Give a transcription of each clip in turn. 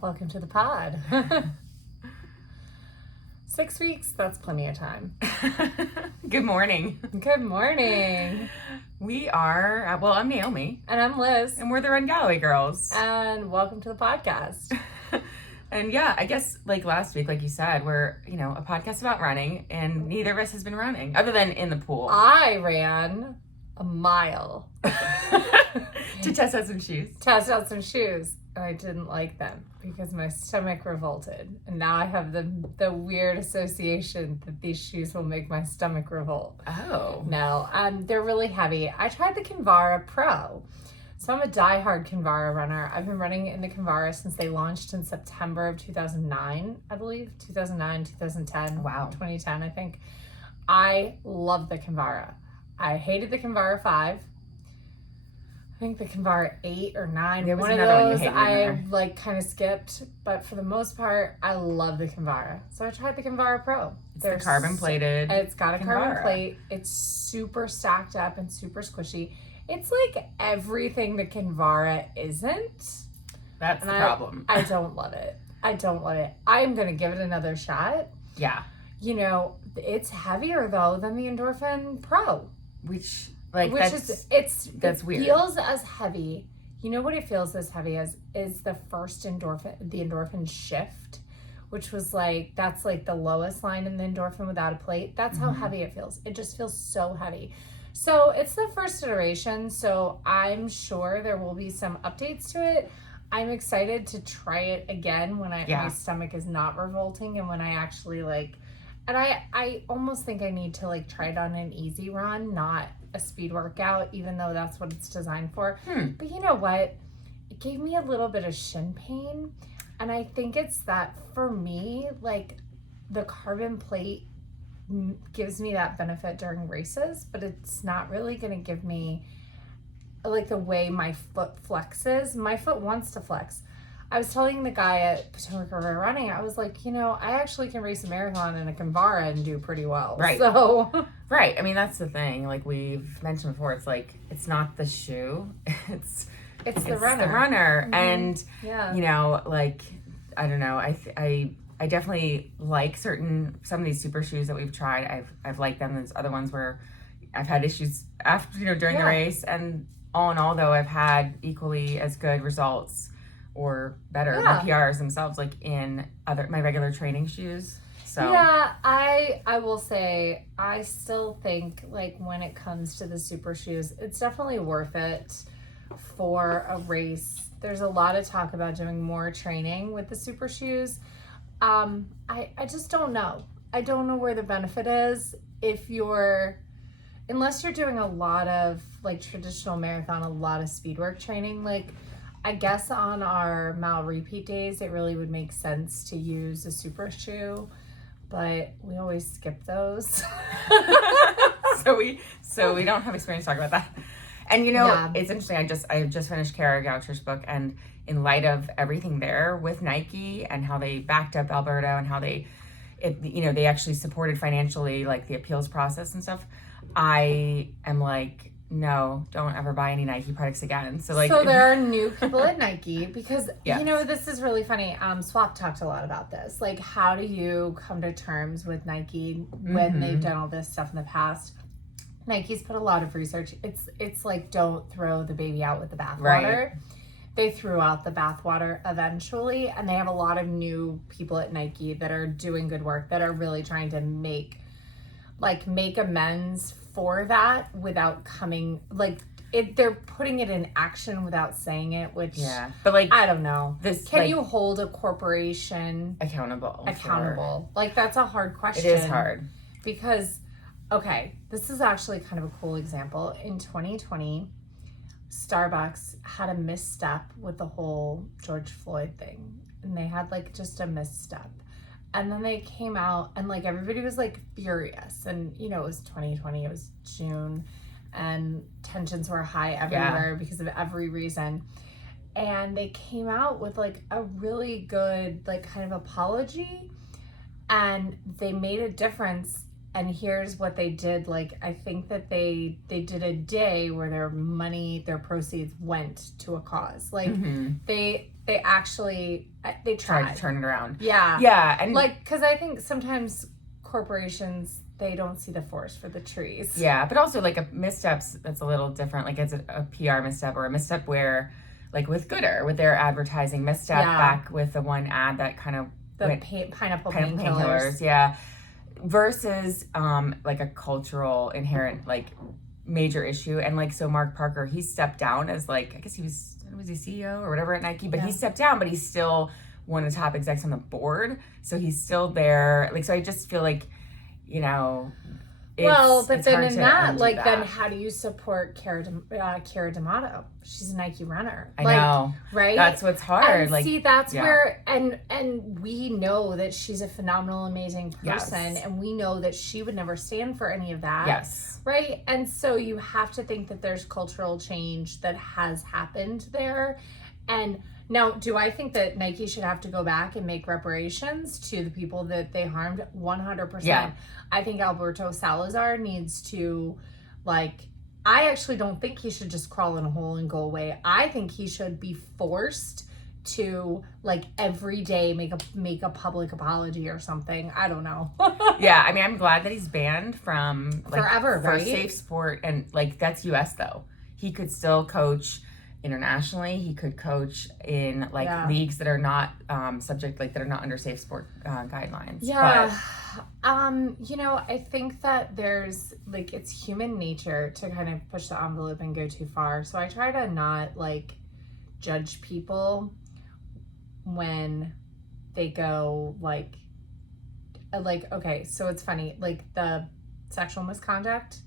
Welcome to the pod. 6 weeks, that's plenty of time. Good morning. Good morning. We are, I'm Naomi. And I'm Liz. And we're the Run Galloway girls. And welcome to the podcast. And yeah, I guess like last week, like you said, we're, a podcast about running and neither of us has been running other than in the pool. I ran a mile. To test out some shoes. Test out some shoes. And I didn't like them because my stomach revolted. And now I have the weird association that these shoes will make my stomach revolt. Oh. No, they're really heavy. I tried the Kinvara Pro. So I'm a diehard Kinvara runner. I've been running in the Kinvara since they launched in September of 2009, I believe. 2009, 2010. Wow. 2010, I think. I love the Kinvara. I hated the Kinvara 5. I think the Kinvara 8 or 9. There was one of another those one you hated I kind of skipped, but for the most part, I love the Kinvara. So I tried the Kinvara Pro. It's the carbon plated. It's got a carbon Kinvara. plate. It's super stacked up and super squishy. It's like everything the Kinvara isn't. That's the problem. I don't love it. I'm going to give it another shot. Yeah. It's heavier though than the Endorphin Pro. That's weird. It feels as heavy. You know what it feels as heavy as is the first the Endorphin Shift, which was that's the lowest line in the Endorphin without a plate. That's how heavy it feels. It just feels so heavy. So it's the first iteration, so I'm sure there will be some updates to it. I'm excited to try it again when my stomach is not revolting and when I actually and I almost think I need to try it on an easy run, not a speed workout, even though that's what it's designed for. But you know what? It gave me a little bit of shin pain. And I think it's that for me, the carbon plate gives me that benefit during races, but it's not really going to give me the way my foot flexes. My foot wants to flex. I was telling the guy at Potomac River Running, I was like, I actually can race a marathon in a Kinvara and do pretty well. Right. So. Right. I mean, that's the thing. Like we've mentioned before, it's not the shoe. It's the runner. The runner. Mm-hmm. And, I don't know. I definitely like some of these super shoes that we've tried. I've liked them. There's other ones where I've had issues after, during the race. And all in all, though, I've had equally as good results or better my PRs themselves, in my regular training shoes. So yeah, I will say I still think when it comes to the super shoes, it's definitely worth it for a race. There's a lot of talk about doing more training with the super shoes. I just don't know. I don't know where the benefit is unless you're doing a lot of traditional marathon, a lot of speed work training. I guess on our mile repeat days, it really would make sense to use a super shoe, but we always skip those. so we don't have experience talking about that. And it's interesting. I just finished Kara Goucher's book, and in light of everything there with Nike and how they backed up Alberto and how they actually supported financially the appeals process and stuff, I am no, don't ever buy any Nike products again. So there are new people at Nike because this is really funny. Swap talked a lot about this. How do you come to terms with Nike when they've done all this stuff in the past? Nike's put a lot of research. It's don't throw the baby out with the bathwater. Right. They threw out the bathwater eventually, and they have a lot of new people at Nike that are doing good work, that are really trying to make amends for that without coming they're putting it in action without saying it, which but I don't know. Can you hold a corporation accountable? That's a hard question. It is hard because this is actually kind of a cool example. In 2020, Starbucks had a misstep with the whole George Floyd thing, and they had just a misstep. And then they came out and everybody was furious. And, it was 2020, it was June, and tensions were high everywhere because of every reason. And they came out with a really good kind of apology, and they made a difference. And here's what they did. I think that they did a day where their proceeds went to a cause. they actually, they tried to turn it around. Yeah. Yeah. And like, because I think sometimes corporations, they don't see the forest for the trees. Yeah, but also like a missteps that's a little different. Like it's a PR misstep or a misstep where, like with Gooder, with their advertising misstep back with the one ad that kind of the pineapple painkillers. Yeah, versus like a cultural inherent like major issue. And like so Mark Parker, he stepped down as like, I guess he was he CEO or whatever at Nike, but he stepped down, but he's still one of the top execs on the board, so he's still there. Like, so I just feel like, you know, but then in that, like, then how do you support Cara D'Amato? She's a Nike runner. I know, right? That's what's hard. And like, see, that's where, and we know that she's a phenomenal, amazing person, and we know that she would never stand for any of that. Yes. Right? And so you have to think that there's cultural change that has happened there. And now, do I think that Nike should have to go back and make reparations to the people that they harmed? 100%. Yeah. I think Alberto Salazar needs to, like, I actually don't think he should just crawl in a hole and go away. I think he should be forced to, like, every day make a public apology or something. I don't know. Yeah, I mean, I'm glad that he's banned from, like, forever, for right? safe sport, and like that's US though. He could still coach internationally. He could coach in like leagues that are not subject, like that are not under safe sport guidelines. Yeah. You know, I think that there's like, it's human nature to kind of push the envelope and go too far. So I try to not like judge people when they go like, okay, so it's funny, like the sexual misconduct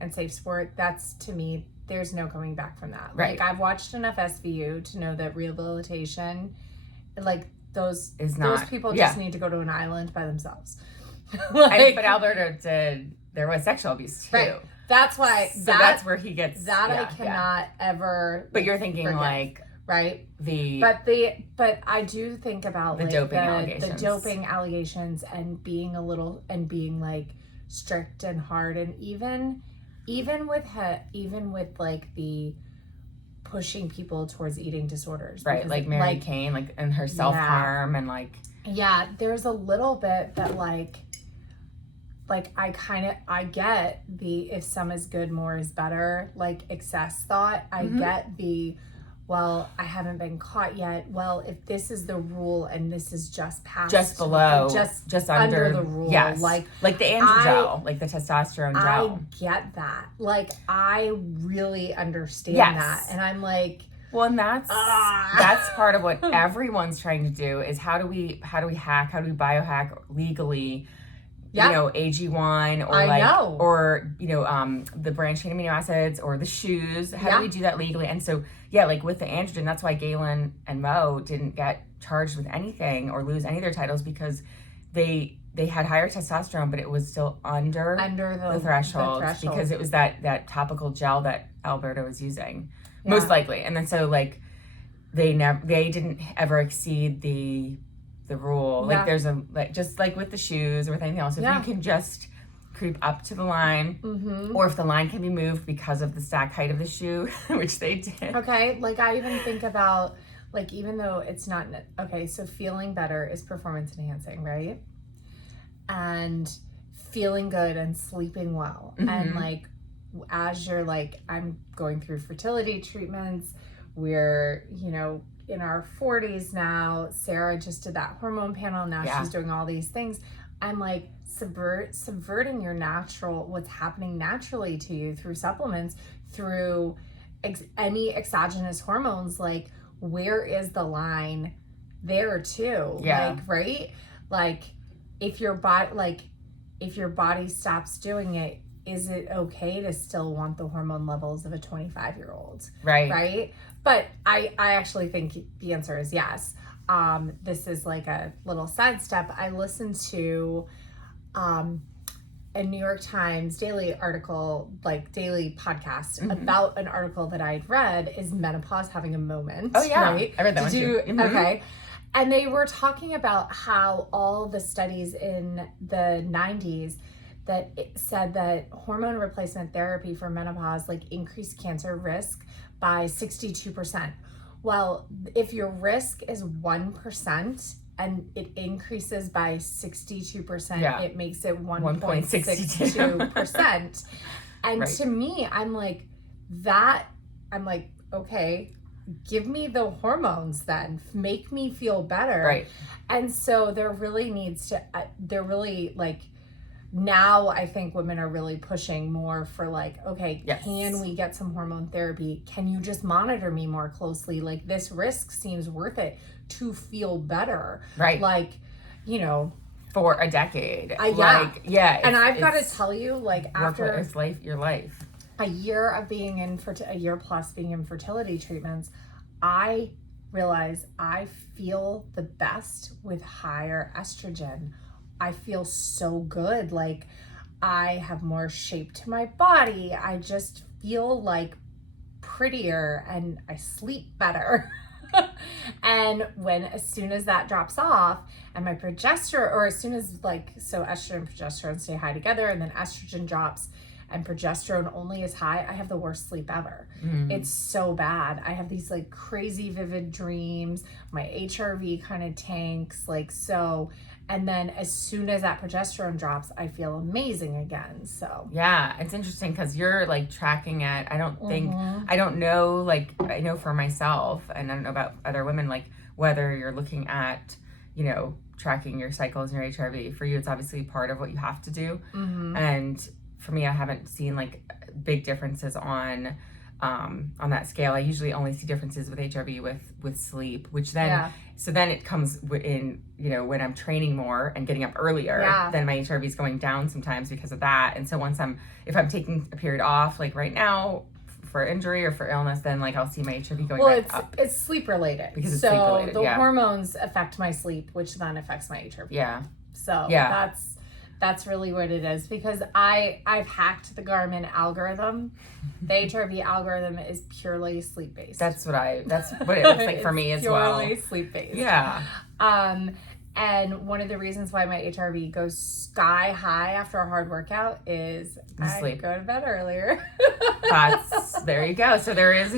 and safe sport, that's, to me, there's no coming back from that. Right. Like, I've watched enough SVU to know that rehabilitation, like, those people just need to go to an island by themselves. Like, but Alberto there was sexual abuse too. Right. That's why. So that's where he gets. That I cannot ever. But you're thinking forget. Like. Right. But I do think about the like the doping allegations and being like strict and hard, and even with like the pushing people towards eating disorders, right? Like Mary Kane, like, and her self-harm and like there's a little bit that like I get the if some is good, more is better, like excess thought. I get the, well, I haven't been caught yet. Well, if this is the rule and this is just past, just below, just under the rule, yes, like the androgel, like the testosterone gel. I get that. Like, I really understand that, and I'm like, well, and that's part of what everyone's trying to do is how do we hack, how do we biohack legally. You know, AG1 or the branched chain amino acids or the shoes. How do we do that legally? And so, like with the androgen, that's why Galen and Mo didn't get charged with anything or lose any of their titles, because they had higher testosterone, but it was still under the threshold, because it was that topical gel that Alberto was using, most likely. And then so like they didn't ever exceed the rule. Like there's a, like, just like with the shoes or with anything else, if you can just creep up to the line, or if the line can be moved because of the stack height of the shoe, which they did. Okay, like I even think about, like, even though it's not, okay, so feeling better is performance enhancing, right? And feeling good and sleeping well. And like, as you're like, I'm going through fertility treatments, we're, in our 40s now. Sarah just did that hormone panel. Now she's doing all these things. I'm like, subverting your natural, what's happening naturally to you through supplements, through any exogenous hormones. Like, where is the line there too? Like, right? Like, if your body stops doing it, is it okay to still want the hormone levels of a 25-year-old? Right? But I actually think the answer is yes. This is like a little sidestep. I listened to a New York Times daily article, like daily podcast, about an article that I'd read, is menopause having a moment. Oh yeah, right? I read that one too. Okay. And they were talking about how all the studies in the 90s that it said that hormone replacement therapy for menopause like increased cancer risk by 62%. Well, if your risk is 1% and it increases by 62%, it makes it 1.62%. And to me, I'm like, okay, give me the hormones then. Make me feel better. Right. And so now I think women are really pushing more for like, okay, can we get some hormone therapy? Can you just monitor me more closely? Like, this risk seems worth it to feel better. Right. Like, you know. For a decade. And I've got to tell you, like, after your life. A year of being a year plus being in fertility treatments, I realize I feel the best with higher estrogen. I feel so good. Like, I have more shape to my body. I just feel like prettier and I sleep better. And as soon as that drops off and my progesterone, or as soon as estrogen and progesterone stay high together and then estrogen drops and progesterone only is high, I have the worst sleep ever. It's so bad. I have these like crazy vivid dreams. My HRV kind of tanks and then as soon as that progesterone drops, I feel amazing again. So yeah, it's interesting because you're like tracking it. I don't know, like I know for myself, and I don't know about other women, like whether you're looking at, you know, tracking your cycles and your HRV. For you, it's obviously part of what you have to do. And for me, I haven't seen like big differences on that scale. I usually only see differences with HRV with sleep, which then so then it comes in, you know, when I'm training more and getting up earlier, then my HRV is going down sometimes because of that. And so if I'm taking a period off, like right now for injury or for illness, then like I'll see my HRV going up. It's sleep related. Because it's sleep related, the hormones affect my sleep, which then affects my HRV. Yeah. So that's really what it is, because I've hacked the Garmin algorithm. The HRV algorithm is purely sleep based. That's what it looks like for me as well. Purely sleep based. Yeah. And one of the reasons why my HRV goes sky high after a hard workout is I go to bed earlier. There you go. So there is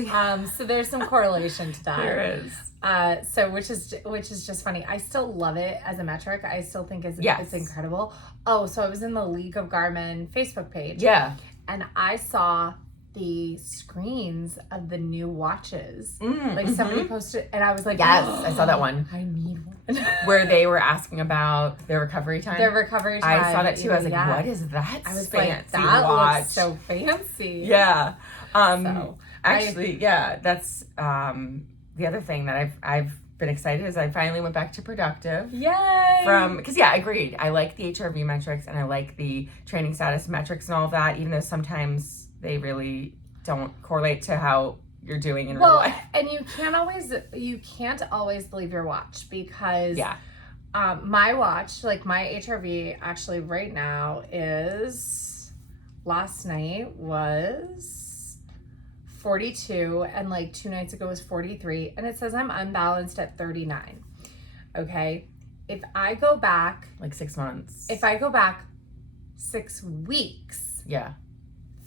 so there's some correlation to that. There is. So which is just funny. I still love it as a metric. I still think it's incredible. Oh, so I was in the League of Garmin Facebook page. Yeah. And I saw the screens of the new watches. Like somebody posted, and I was like, yes, I saw that one. I need one. Where they were asking about their recovery time. Their recovery time. I saw that too. I was like, what is that? I was fancy like, that watch? Looks so fancy. Yeah. That's the other thing that I've been excited is I finally went back to Productive. Yay! Because I agreed. I like the HRV metrics and I like the training status metrics and all of that, even though sometimes they really don't correlate to how you're doing in real life. And you can't always believe your watch, because my watch, like my HRV actually right now last night was 42 and like 2 nights ago was 43, and it says I'm unbalanced at 39. Okay. If I go back like 6 months. If I go back 6 weeks. Yeah.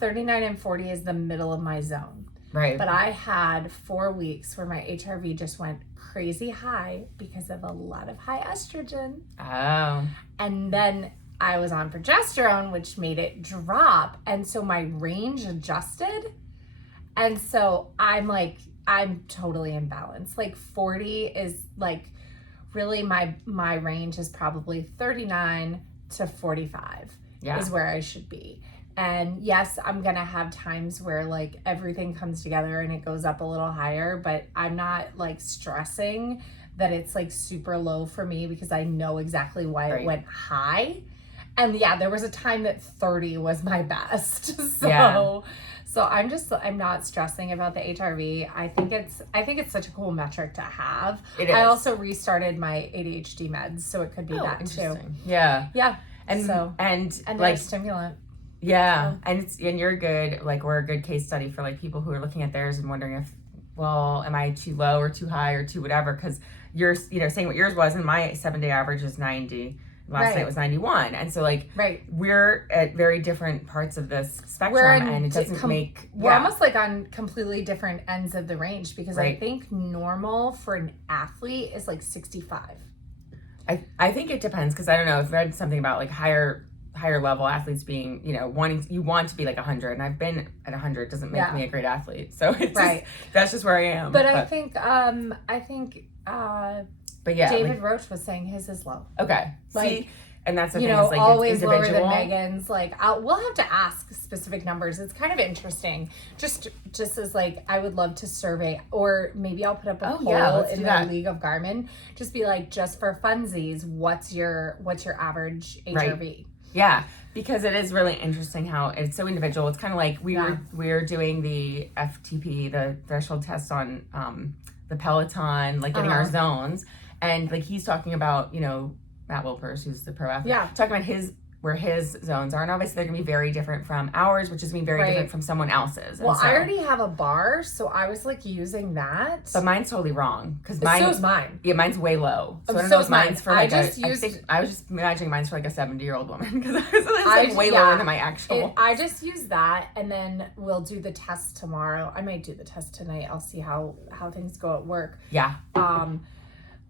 39 and 40 is the middle of my zone. Right. But I had 4 weeks where my HRV just went crazy high because of a lot of high estrogen. Oh. And then I was on progesterone, which made it drop. And so my range adjusted. And so I'm totally imbalanced. Like 40 is like, really my range is probably 39 to 45 is where I should be. And yes, I'm going to have times where like everything comes together and it goes up a little higher, but I'm not like stressing that it's like super low for me, because I know exactly why it went high. And there was a time that 30 was my best. So I'm not stressing about the HRV. I think it's such a cool metric to have. It is. I also restarted my ADHD meds, so it could be that too. Yeah. Yeah. And like like a stimulant. Yeah. And you're good. Like, we're a good case study for like people who are looking at theirs and wondering if, well, am I too low or too high or too whatever? Because you're, saying what yours was, and my 7-day average is 90. last night was 91. And so like we're at very different parts of this spectrum, and it doesn't we're almost like on completely different ends of the range, because I think normal for an athlete is like 65. I think it depends, because I don't know, I've read something about like higher level athletes being, you want to be like 100, and I've been at 100 doesn't make me a great athlete. So it's just, that's just where I am. But I think but yeah, David Roach was saying his is low. Okay. See, and that's the thing, is like always it's lower than Megan's. Like we'll have to ask specific numbers. It's kind of interesting. Just as like, I would love to survey, or maybe I'll put up a poll in the League of Garmin. Just be like, just for funsies, what's your average HRV? Yeah, because it is really interesting how it's so individual. It's kind of like we're doing the FTP, the threshold test on the Peloton, like getting our zones, and like he's talking about, Matt Wilpers, who's the pro athlete, talking about where his zones are, and obviously they're gonna be very different from ours, which is gonna be very different from someone else's. Well, I already have a bar, so I was like using that. But mine's totally wrong, because mine. So is mine. Yeah, mine's way low. So I don't know if mine's for like I was just imagining mine's for like a 70-year-old woman, because I was way lower than my actual. I just use that, and then we'll do the test tomorrow. I might do the test tonight. I'll see how things go at work. Yeah.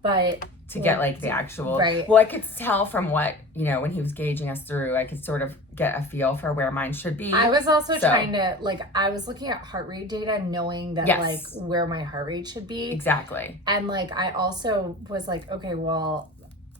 But to get like the actual well, I could tell from what when he was gauging us through, I could sort of get a feel for where mine should be. I was also trying to I was looking at heart rate data, knowing that like where my heart rate should be exactly, and like I also was like, okay, well,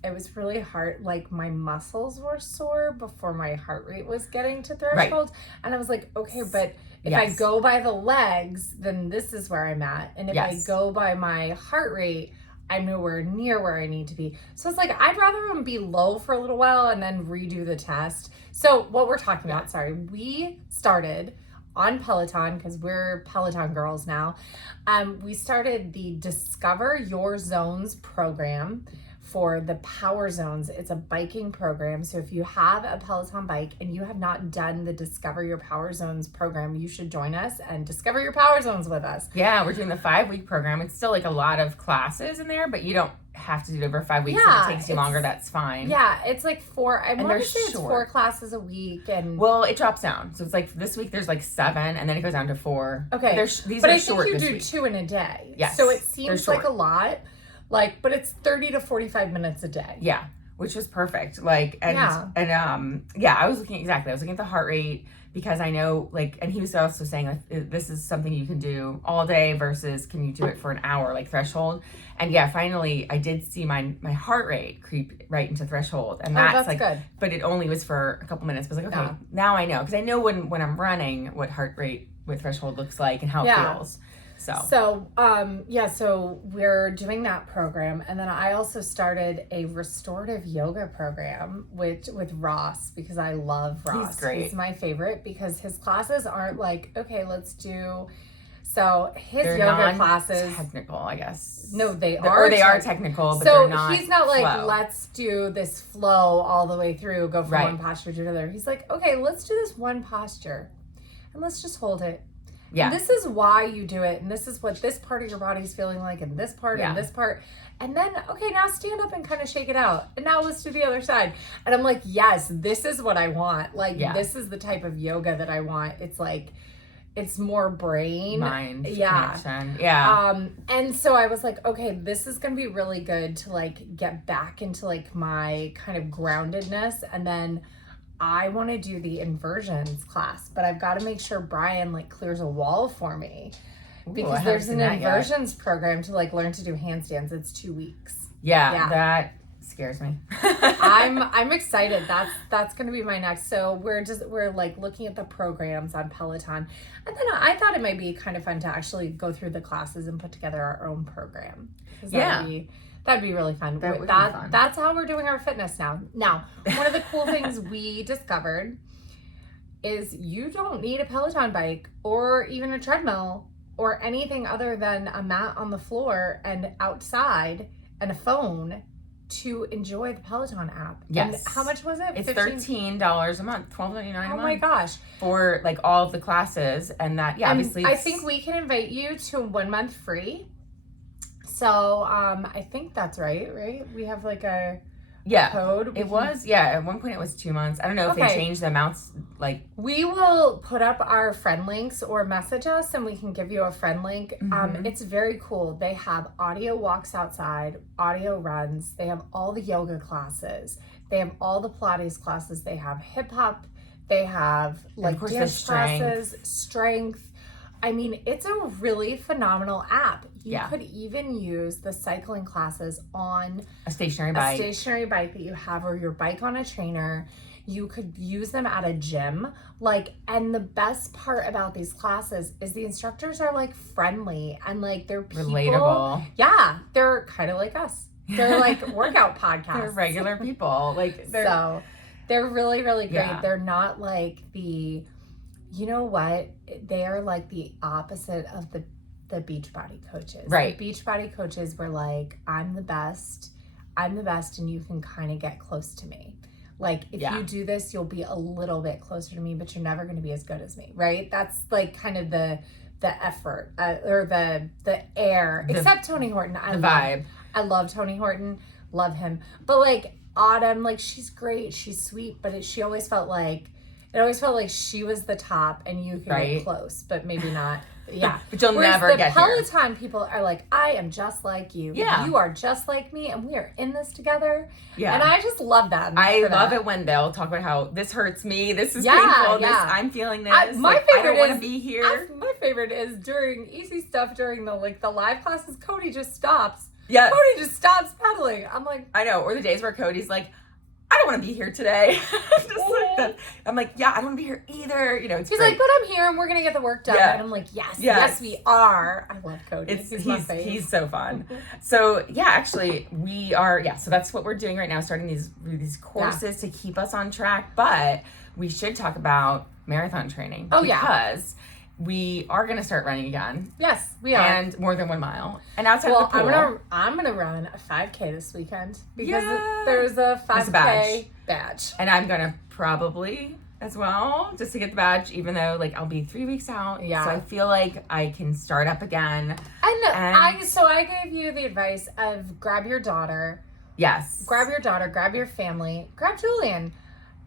it was really hard, like my muscles were sore before my heart rate was getting to threshold, and I was like, okay, but if I go by the legs, then this is where I'm at, and if I go by my heart rate, I'm nowhere near where I need to be. So it's like, I'd rather them be low for a little while and then redo the test. So what we're talking about, we started on Peloton, because we're Peloton girls now. We started the Discover Your Zones program for the Power Zones. It's a biking program. So if you have a Peloton bike and you have not done the Discover Your Power Zones program, you should join us and discover your power zones with us. Yeah, we're doing the 5-week program. It's still like a lot of classes in there, but you don't have to do it over 5 weeks. If it takes you longer, that's fine. Yeah, it's like 4. I want to say it's 4 classes a week, and well, it drops down. So it's like this week there's like 7, and then it goes down to 4. Okay, these but are I short think you do week. 2 in a day. Yes, so it seems like a lot. But it's 30 to 45 minutes a day. Yeah, which is perfect. I was looking at the heart rate, because I know and he was also saying this is something you can do all day versus can you do it for an hour, like threshold. And finally I did see my heart rate creep right into threshold, and that's like good. But it only was for a couple minutes. I was like, okay, now I know, because I know when I'm running what heart rate with threshold looks like and how it feels. So we're doing that program, and then I also started a restorative yoga program with Ross, because I love Ross. He's great. He's my favorite, because his classes aren't like, okay, let's do. So they're yoga classes technical, I guess. No, they are. Or they are technical, but they're not. So he's not like, flow. Let's do this flow all the way through, go from one posture to another. He's like, okay, let's do this one posture, and let's just hold it. Yeah. And this is why you do it, and this is what this part of your body's feeling like, and this part, and this part. And then, okay, now stand up and kind of shake it out. And now let's do the other side. And I'm like, yes, this is what I want. This is the type of yoga that I want. It's like, it's more brain. Mind. Connection. Yeah. And so I was like, okay, this is going to be really good to get back into my kind of groundedness. And then I want to do the inversions class, but I've got to make sure Brian clears a wall for me, because there's an inversions program to learn to do handstands. It's 2 weeks. Yeah. That scares me. I'm excited. That's going to be my next. So we're looking at the programs on Peloton, and then I thought it might be kind of fun to actually go through the classes and put together our own program. That'd be really fun. That's how we're doing our fitness now. Now, one of the cool things we discovered is you don't need a Peloton bike or even a treadmill or anything other than a mat on the floor and outside and a phone to enjoy the Peloton app. Yes. And how much was it? It's $13 a month, $12.99 a month. Oh my gosh. For all of the classes, and that, obviously. I think we can invite you to 1 month free. So I think that's right? We have code? It was, at one point it was 2 months. I don't know if they changed the amounts, like. We will put up our friend links or message us and we can give you a friend link. It's very cool. They have audio walks outside, audio runs. They have all the yoga classes. They have all the Pilates classes. They have hip hop. They have like dance classes, strength. I mean, it's a really phenomenal app. You could even use the cycling classes on a stationary bike that you have, or your bike on a trainer. You could use them at a gym. Like, and the best part about these classes is the instructors are like friendly and like they're people. Relatable. Yeah, they're kind of like us. They're like workout podcasts. They're regular people. Like they're really, really great. Yeah. They're not like you know what? They are like the opposite of the Beachbody coaches. Right. The Beachbody coaches were like, I'm the best and you can kind of get close to me. Like, if you do this, you'll be a little bit closer to me, but you're never going to be as good as me, right? That's like kind of the effort or the air. Except Tony Horton. I love Tony Horton. Love him. But like Autumn, like she's great. She's sweet, but she always felt like she was the top and you could get close, but maybe not. Yeah. But you'll never get here. The Peloton people are like, I am just like you. Yeah. You are just like me and we are in this together. Yeah. And I just love that. I love it when they'll talk about how this hurts me, this is painful, this I'm feeling this. I don't want to be here. My favorite is during easy stuff during the live classes, Cody just stops. Yes. Cody just stops pedaling. I'm like, I know. Or the days where Cody's like, I don't want to be here today. Just like that. I'm like, I don't want to be here either. You know, he's like, but I'm here and we're gonna get the work done. And I'm like, yes, we are. I love Cody. He's my fave. He's so fun. So actually, we are. So that's what we're doing right now, starting these courses to keep us on track. But we should talk about marathon training. Because we are going to start running again. Yes, we are. And more than 1 mile. And outside of the pool. I'm gonna run a 5K this weekend because there's a 5K badge. And I'm going to probably as well, just to get the badge, even though like I'll be 3 weeks out. Yeah. So I feel like I can start up again. So I gave you the advice of grab your daughter. Yes. Grab your daughter, grab your family, grab Julian.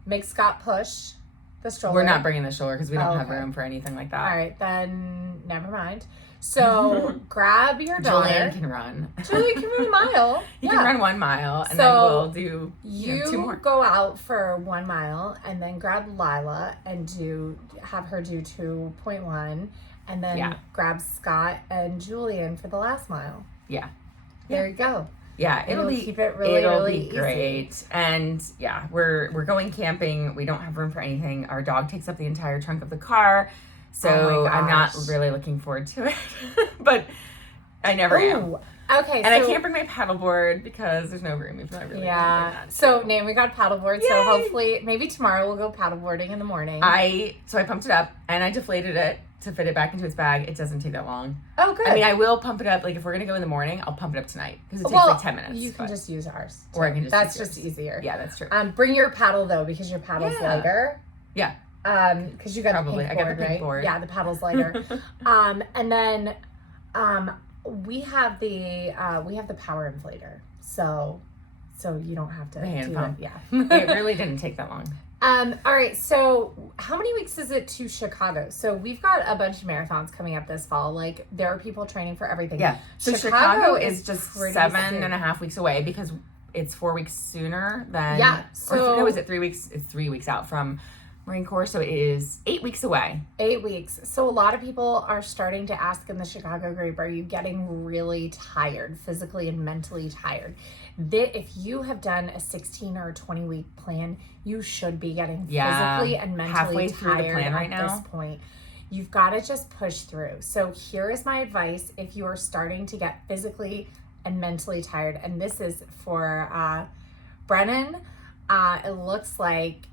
Make Scott push the stroller. We're not bringing the stroller because we don't have room for anything like that. All right, then never mind. So grab your daughter. Julian can run. Julian can run a mile. He can run 1 mile, and then we'll do 2 more. Go out for 1 mile, and then grab Lila and have her do 2.1, and then grab Scott and Julian for the last mile. Yeah. There you go. Yeah, it'll keep it really great. Easy. And we're going camping. We don't have room for anything. Our dog takes up the entire trunk of the car. So I'm not really looking forward to it. But I never am. Okay. And I can't bring my paddleboard because there's no room. Even though I really want to bring that. So Naomi got paddleboard. Yay! So hopefully maybe tomorrow we'll go paddleboarding in the morning. I pumped it up and I deflated it to fit it back into its bag. It doesn't take that long. Oh, good. I mean, I will pump it up. Like, if we're going to go in the morning, I'll pump it up tonight. Because it takes like 10 minutes. You can just use ours. Or I can just That's just easier. Yeah, that's true. Bring your paddle, though, because your paddle's lighter. Yeah. Because you got the pink board, I got the pink board. Yeah, the paddle's lighter. And then we have the power inflator. So you don't have to the hand do pump. it. Yeah. It really didn't take that long. All right, so how many weeks is it to Chicago? So we've got a bunch of marathons coming up this fall. Like, there are people training for everything. Yeah. So Chicago is just 7.5 weeks away because it's 4 weeks sooner than... Yeah. So, is it 3 weeks? It's 3 weeks out from Marine Corps, so it is 8 weeks away. 8 weeks. So a lot of people are starting to ask in the Chicago group, are you getting really tired, physically and mentally tired? If you have done a 16 or a 20 week plan, you should be getting physically and mentally halfway through tired the plan right now. At this point. You've got to just push through. So here is my advice if you are starting to get physically and mentally tired, and this is for Brennan. It looks like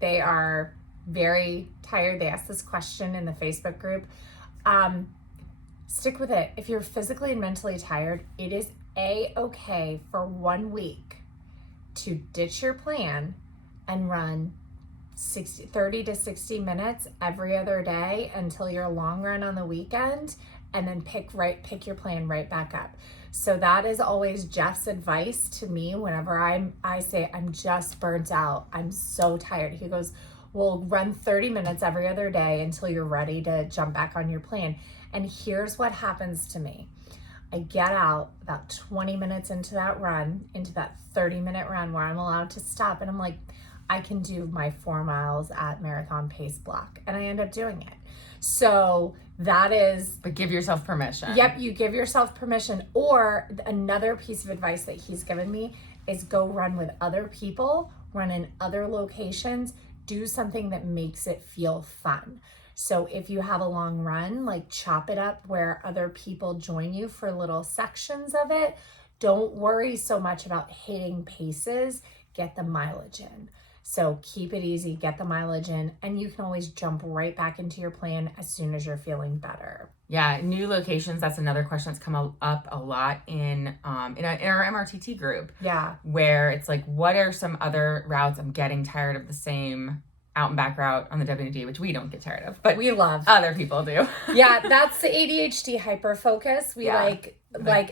they are very tired. They asked this question in the Facebook group. Stick with it. If you're physically and mentally tired, it is okay for 1 week to ditch your plan and run 30 to 60 minutes every other day until your long run on the weekend, and then pick your plan right back up. So that is always Jeff's advice to me whenever I say I'm just burnt out. I'm so tired. He goes, "Well, run 30 minutes every other day until you're ready to jump back on your plan." And here's what happens to me. I get out about 20 minutes into that 30-minute run where I'm allowed to stop, and I'm like, I can do my 4 miles at marathon pace block, and I end up doing it. So that is... But give yourself permission. Yep, you give yourself permission. Or another piece of advice that he's given me is go run with other people, run in other locations, do something that makes it feel fun. So if you have a long run, like chop it up where other people join you for little sections of it. Don't worry so much about hitting paces, get the mileage in. So keep it easy, get the mileage in, and you can always jump right back into your plan as soon as you're feeling better. Yeah, new locations, that's another question that's come up a lot in our MRTT group. Yeah. Where it's like, what are some other routes? I'm getting tired of the same out and back route on the WD, which we don't get tired of, but we love. Other people do. Yeah, that's the ADHD hyper focus. We like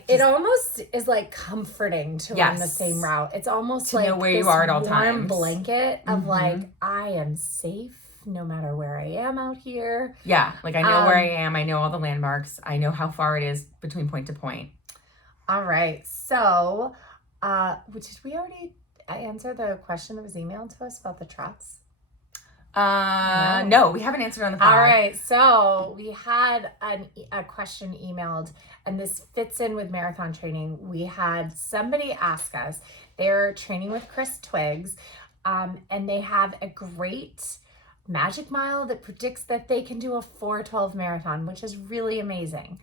it almost is like comforting to run the same route. It's almost to like know where you are at all times. Blanket of like, I am safe no matter where I am out here. Yeah, like I know where I am. I know all the landmarks. I know how far it is between point to point. All right. So, did we already answer the question that was emailed to us about the trots? No, we haven't answered on the pod. All right, so we had a question emailed, and this fits in with marathon training. We had somebody ask us, they're training with Chris Twiggs, and they have a great magic mile that predicts that they can do a 4:12 marathon, which is really amazing.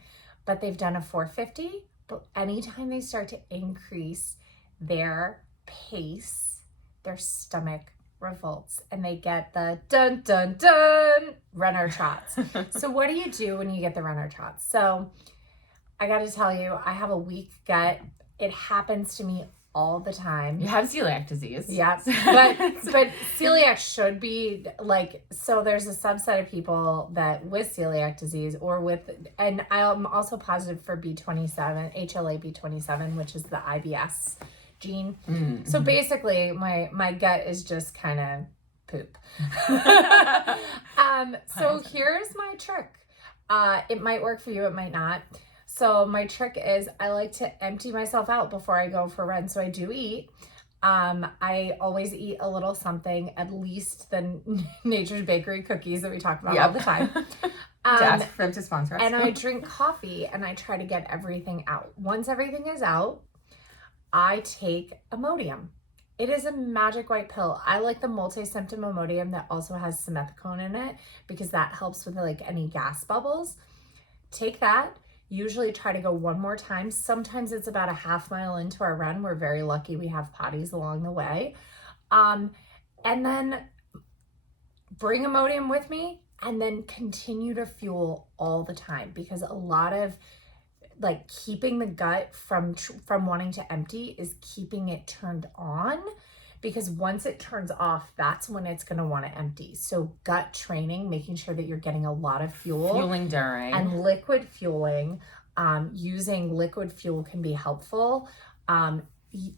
But they've done a 4:50, but anytime they start to increase their pace, their stomach revolts and they get the dun dun dun runner trots. So what do you do when you get the runner trots? So I got to tell you, I have a weak gut. It happens to me all the time. You have celiac disease. Yeah, but celiac should be like, so there's a subset of people that with celiac disease and I'm also positive for B27, HLA B27, which is the IBS gene. Mm-hmm. So basically my gut is just kind of poop. So here's my trick. It might work for you, it might not. So my trick is I like to empty myself out before I go for a run. So I do eat. I always eat a little something, at least the Nature's Bakery cookies that we talk about all the time. To ask for them to sponsor us. And I drink coffee and I try to get everything out. Once everything is out, I take Imodium. It is a magic white pill. I like the multi-symptom Imodium that also has simethicone in it because that helps with like any gas bubbles. Take that. Usually try to go one more time. Sometimes it's about a half mile into our run. We're very lucky we have potties along the way. And then bring Imodium with me and then continue to fuel all the time because a lot of like keeping the gut from wanting to empty is keeping it turned on, because once it turns off, that's when it's going to want to empty. So gut training, making sure that you're getting a lot of fueling during, and liquid fueling. Using liquid fuel can be helpful.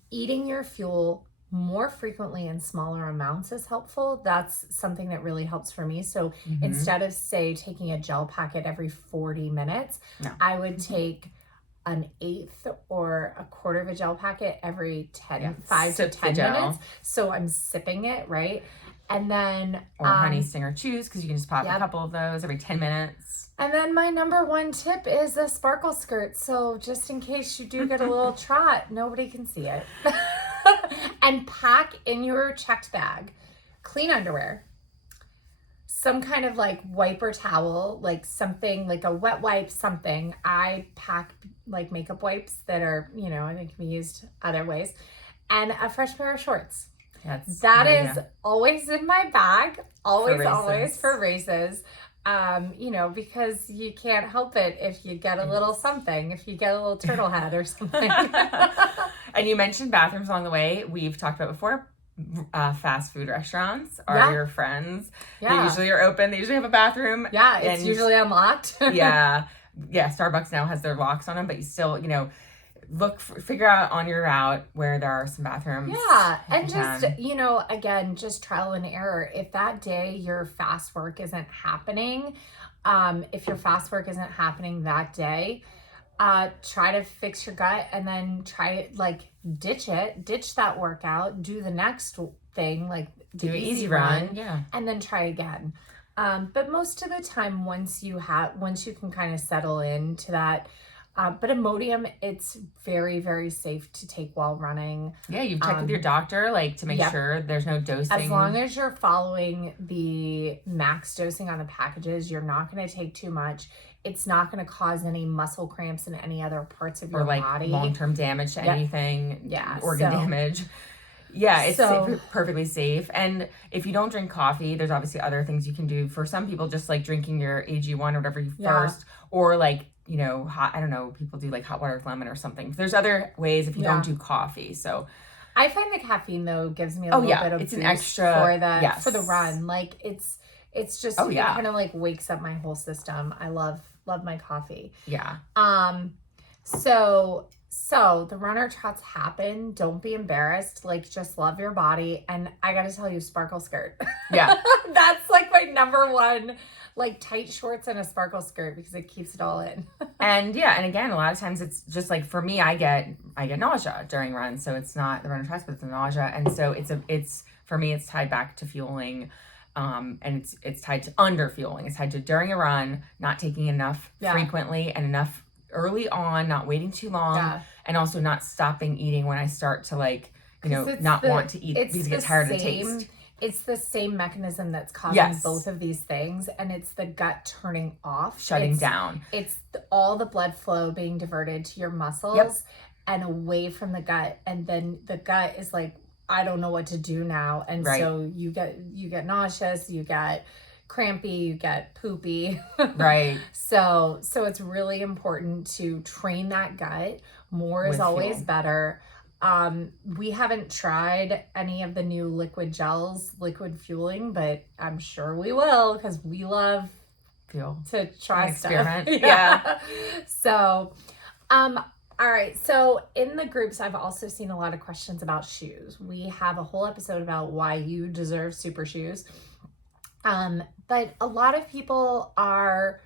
Eating your fuel more frequently in smaller amounts is helpful. That's something that really helps for me. So instead of say taking a gel packet every 40 minutes, I would take an eighth or a quarter of a gel packet every 5 to 10 minutes. So I'm sipping it, right? And then or Honey Stinger Chews, because you can just pop a couple of those every 10 minutes. And then my number one tip is a sparkle skirt. So just in case you do get a little trot, nobody can see it. And pack in your checked bag clean underwear, some kind of like wiper towel, like something like a wet wipe, something. I pack like makeup wipes that are, I think can be used other ways, and a fresh pair of shorts. That is always in my bag, always for races. Because you can't help it if you get a little something, if you get a little turtle head or something. And you mentioned bathrooms along the way. We've talked about before. Fast food restaurants are your friends. They usually are open. They usually have a bathroom. Yeah, it's usually unlocked. Yeah. Starbucks now has their locks on them, but you still, figure out on your route where there are some bathrooms. Yeah, and just, again, just trial and error. If that day your fast work isn't happening, that day, try to fix your gut and then ditch that workout, do the next thing, like do an easy run, yeah, and then try again. But most of the time, once you can kind of settle into that, but Imodium, it's very, very safe to take while running. Yeah, you've checked with your doctor, to make sure there's no dosing. As long as you're following the max dosing on the packages, you're not going to take too much. It's not going to cause any muscle cramps in any other parts of your body. Or long-term damage to anything. Yeah. Organ damage. Yeah, it's perfectly safe. And if you don't drink coffee, there's obviously other things you can do. For some people, just drinking your AG1 or whatever first, or hot, I don't know, people do hot water with lemon or something. There's other ways if you don't do coffee. So I find the caffeine though gives me a little bit of it's boost an extra for the run. It's just it kind of wakes up my whole system. I love my coffee. Yeah. So the runner trots happen. Don't be embarrassed. Just love your body. And I got to tell you, sparkle skirt. Yeah. That's my number one, tight shorts and a sparkle skirt because it keeps it all in. And again, a lot of times it's just for me, I get nausea during runs. So it's not the runner trots, but it's the nausea. And so it's for me, it's tied back to fueling. And it's tied to under fueling. It's tied to during a run, not taking enough frequently and enough early on, not waiting too long, and also not stopping eating when I start to want to eat because I get tired of the taste. It's the same mechanism that's causing both of these things, and it's the gut turning off, shutting down. It's all the blood flow being diverted to your muscles and away from the gut, and then the gut is I don't know what to do now, and so you get nauseous, you get crampy, you get poopy. Right. So it's really important to train that gut. More is always better. We haven't tried any of the new liquid fueling, but I'm sure we will because we love to try stuff. Experiment. Yeah. So, all right. So in the groups, I've also seen a lot of questions about shoes. We have a whole episode about why you deserve super shoes. But a lot of people are,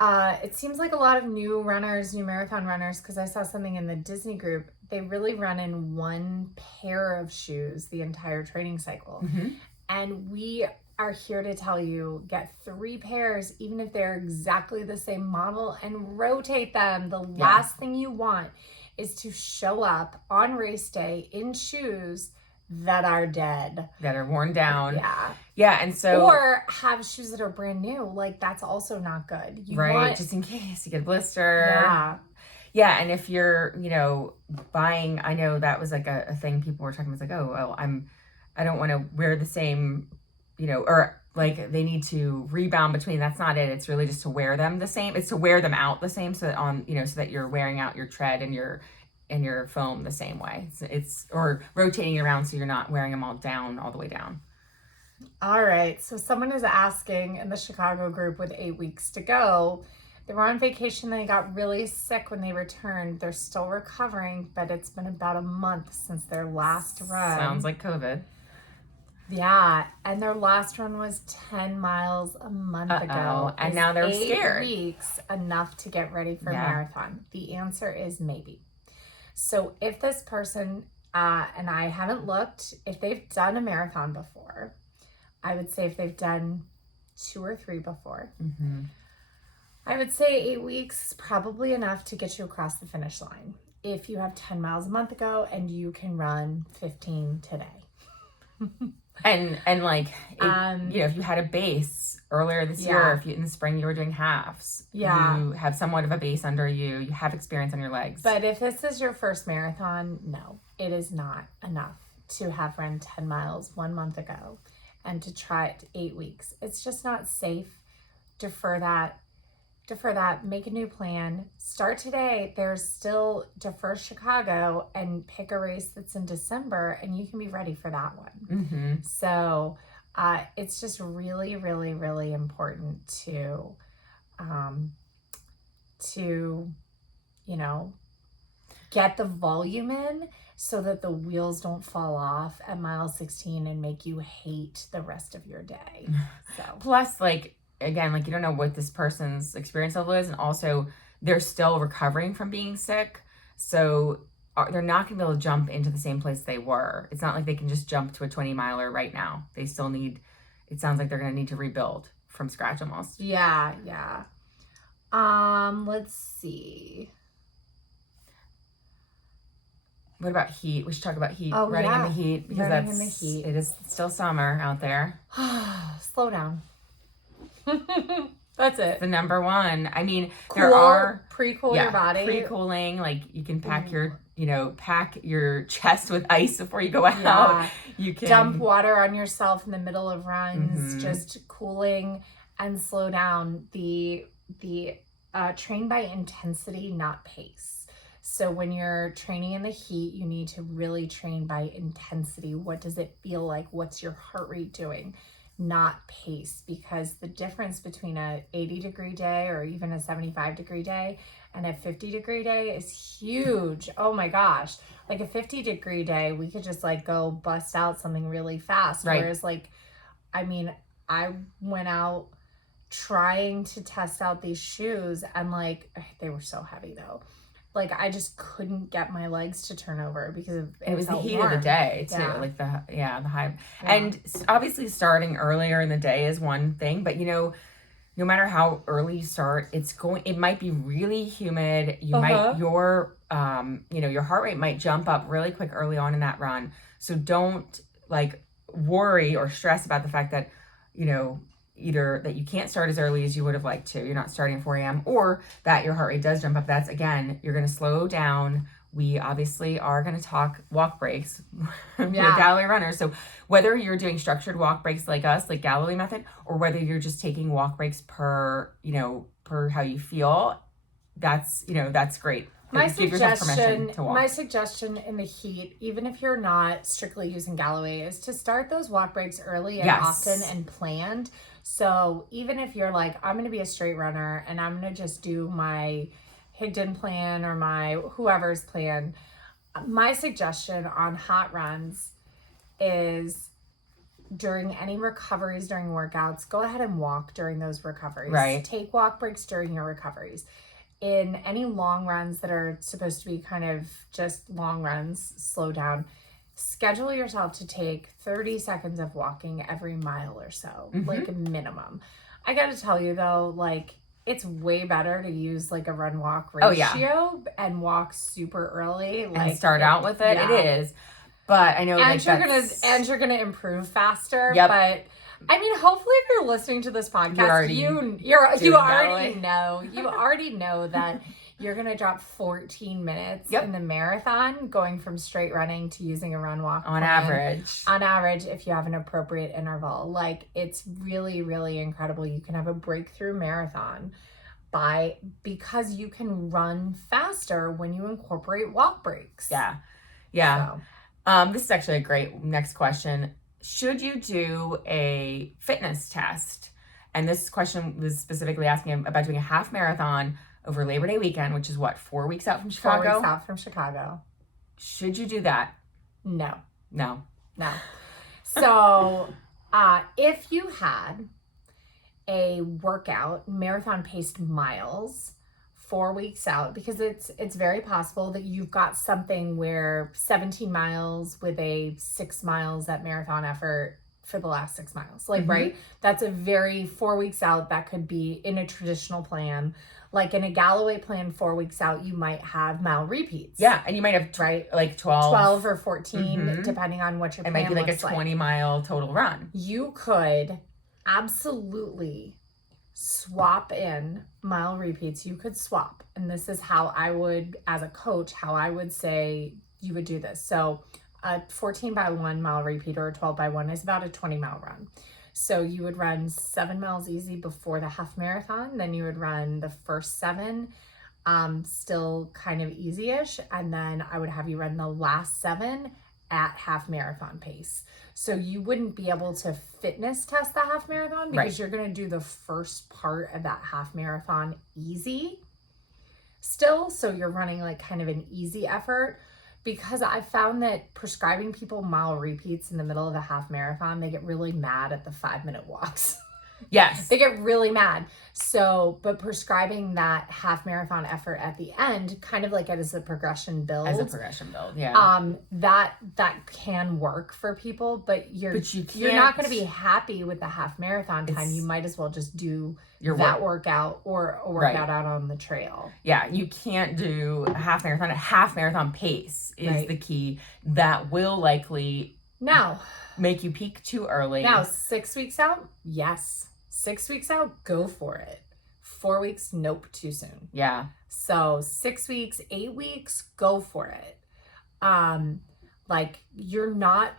it seems like a lot of new marathon runners, because I saw something in the Disney group, they really run in one pair of shoes the entire training cycle. Mm-hmm. And we are here to tell you, get 3 pairs, even if they're exactly the same model, and rotate them. The last thing you want is to show up on race day in shoes that are dead, that are worn down. Yeah. And so, or have shoes that are brand new. That's also not good. You want, just in case you get a blister. Yeah. And if you're, buying, I know that was a thing people were talking about. I don't want to wear the same, or they need to rebound between. That's not it. It's really just to wear them the same. It's to wear them out the same, so that so that you're wearing out your tread and your foam the same way. It's or rotating around so you're not wearing them all the way down. All right. So someone is asking in the Chicago group with 8 weeks to go. They were on vacation. They got really sick when they returned. They're still recovering, but it's been about a month since their last run. Sounds like COVID. Yeah, and their last run was 10 miles a month ago. And now they're scared. 8 weeks enough to get ready for a marathon? The answer is maybe. So if this person, and I haven't looked, if they've done a marathon before, I would say if they've done 2 or 3 before, I would say 8 weeks is probably enough to get you across the finish line. If you have 10 miles a month ago and you can run 15 today. And if you had a base earlier this year, if in the spring you were doing halves, you have somewhat of a base under you, you have experience on your legs. But if this is your first marathon, no, it is not enough to have run 10 miles 1 month ago and to try it 8 weeks. It's just not safe. Defer that, make a new plan. Start today. There's still Defer Chicago and pick a race that's in December and you can be ready for that one. Mm-hmm. So it's just really, really, really important to get the volume in so that the wheels don't fall off at mile 16 and make you hate the rest of your day. So plus, like, again, like, you don't know what this person's experience level is, and also they're still recovering from being sick, so they're not going to be able to jump into the same place they were. It's not like they can just jump to a 20 miler right now. They still need, it sounds like they're going to need to rebuild from scratch almost. Yeah. Let's see. What about heat? We should talk about heat. Oh, running yeah. in the heat, because Running in the heat. It is still summer out there. Slow down. That's it. The number one. I mean, Cool, there are pre-cool your body. pre-cooling. Like, you can pack pack your chest with ice before you go out. Yeah. You can dump water on yourself in the middle of runs, Mhm. just cooling and slow down. The train by intensity, not pace. So when you're training in the heat, you need to really train by intensity. What does it feel like? What's your heart rate doing? Not pace, because the difference between a 80-degree day or even a 75-degree day and a 50-degree day is huge. Oh my gosh. Like a 50-degree day, we could just like go bust out something really fast. Right. Whereas like, I mean, I went out trying to test out these shoes and like, they were so heavy though. Like, I just couldn't get my legs to turn over because it was the felt heat warm. of the day too. Yeah. Like the high. Yeah. And obviously starting earlier in the day is one thing, but no matter how early you start, it might be really humid. You might, your heart rate might jump up really quick early on in that run. So don't like worry or stress about the fact that, either that you can't start as early as you would have liked to. You're not starting at 4 a.m. or that your heart rate does jump up. That's, again, you're going to slow down. We obviously are going to talk walk breaks with Galloway runners. So whether you're doing structured walk breaks like us, like Galloway method, or whether you're just taking walk breaks per how you feel, that's great. My Give yourself permission to walk. My suggestion in the heat, even if you're not strictly using Galloway, is to start those walk breaks early and often and planned. So even if you're like, I'm going to be a straight runner and I'm going to just do my Higdon plan or my whoever's plan, my suggestion on hot runs is during any recoveries during workouts, go ahead and walk during those recoveries. Right. Take walk breaks during your recoveries. In any long runs that are supposed to be kind of just long runs, slow down, schedule yourself to take 30 seconds of walking every mile or so, like a minimum. I got to tell you though, like, it's way better to use like a run walk ratio and walk super early. Like, and start out with it. Yeah. It is. But I know and you're gonna improve faster. Yep. But I mean, hopefully, if you're listening to this podcast, you already know that you're gonna drop 14 minutes in the marathon going from straight running to using a run walk on plan. average. On average, if you have an appropriate interval, like, it's really, really incredible. You can have a breakthrough marathon because you can run faster when you incorporate walk breaks. Yeah. So. This is actually a great next question. Should you do a fitness test? And this question was specifically asking about doing a half marathon over Labor Day weekend, which is 4 weeks out from Chicago? 4 weeks out from Chicago. Should you do that? No. So, if you had a workout, marathon paced miles, 4 weeks out, because it's very possible that you've got something where 17 miles with a 6 miles at marathon effort for the last 6 miles, right? That's a very 4 weeks out. That could be in a traditional plan. Like in a Galloway plan, 4 weeks out, you might have mile repeats. Yeah, and you might have like 12 or 14, depending on what your plan looks like. It might be like a 20-mile total run. You could absolutely swap in mile repeats. You could swap. And this is how I would, as a coach, how I would say you would do this. So a 14x1 mile repeat or a 12x1 is about a 20-mile run. So you would run 7 miles easy before the half marathon. Then you would run the first 7, still kind of easy-ish. And then I would have you run the last 7 at half marathon pace. So you wouldn't be able to fitness test the half marathon because you're going to do the first part of that half marathon easy. still. So you're running like kind of an easy effort, because I found that prescribing people mile repeats in the middle of a half marathon, they get really mad at the 5-minute walks. Yes. They get really mad. So, but prescribing that half marathon effort at the end, kind of like as a progression build. Yeah. That can work for people, but you're not going to be happy with the half marathon time. You might as well just do workout or a workout out on the trail. Yeah, you can't do a half marathon. A half marathon pace is the key. That will likely make you peak too early. Now, 6 weeks out, yes. 6 weeks out, go for it. 4 weeks, nope, too soon. Yeah. So 6 weeks, 8 weeks, go for it. Like you're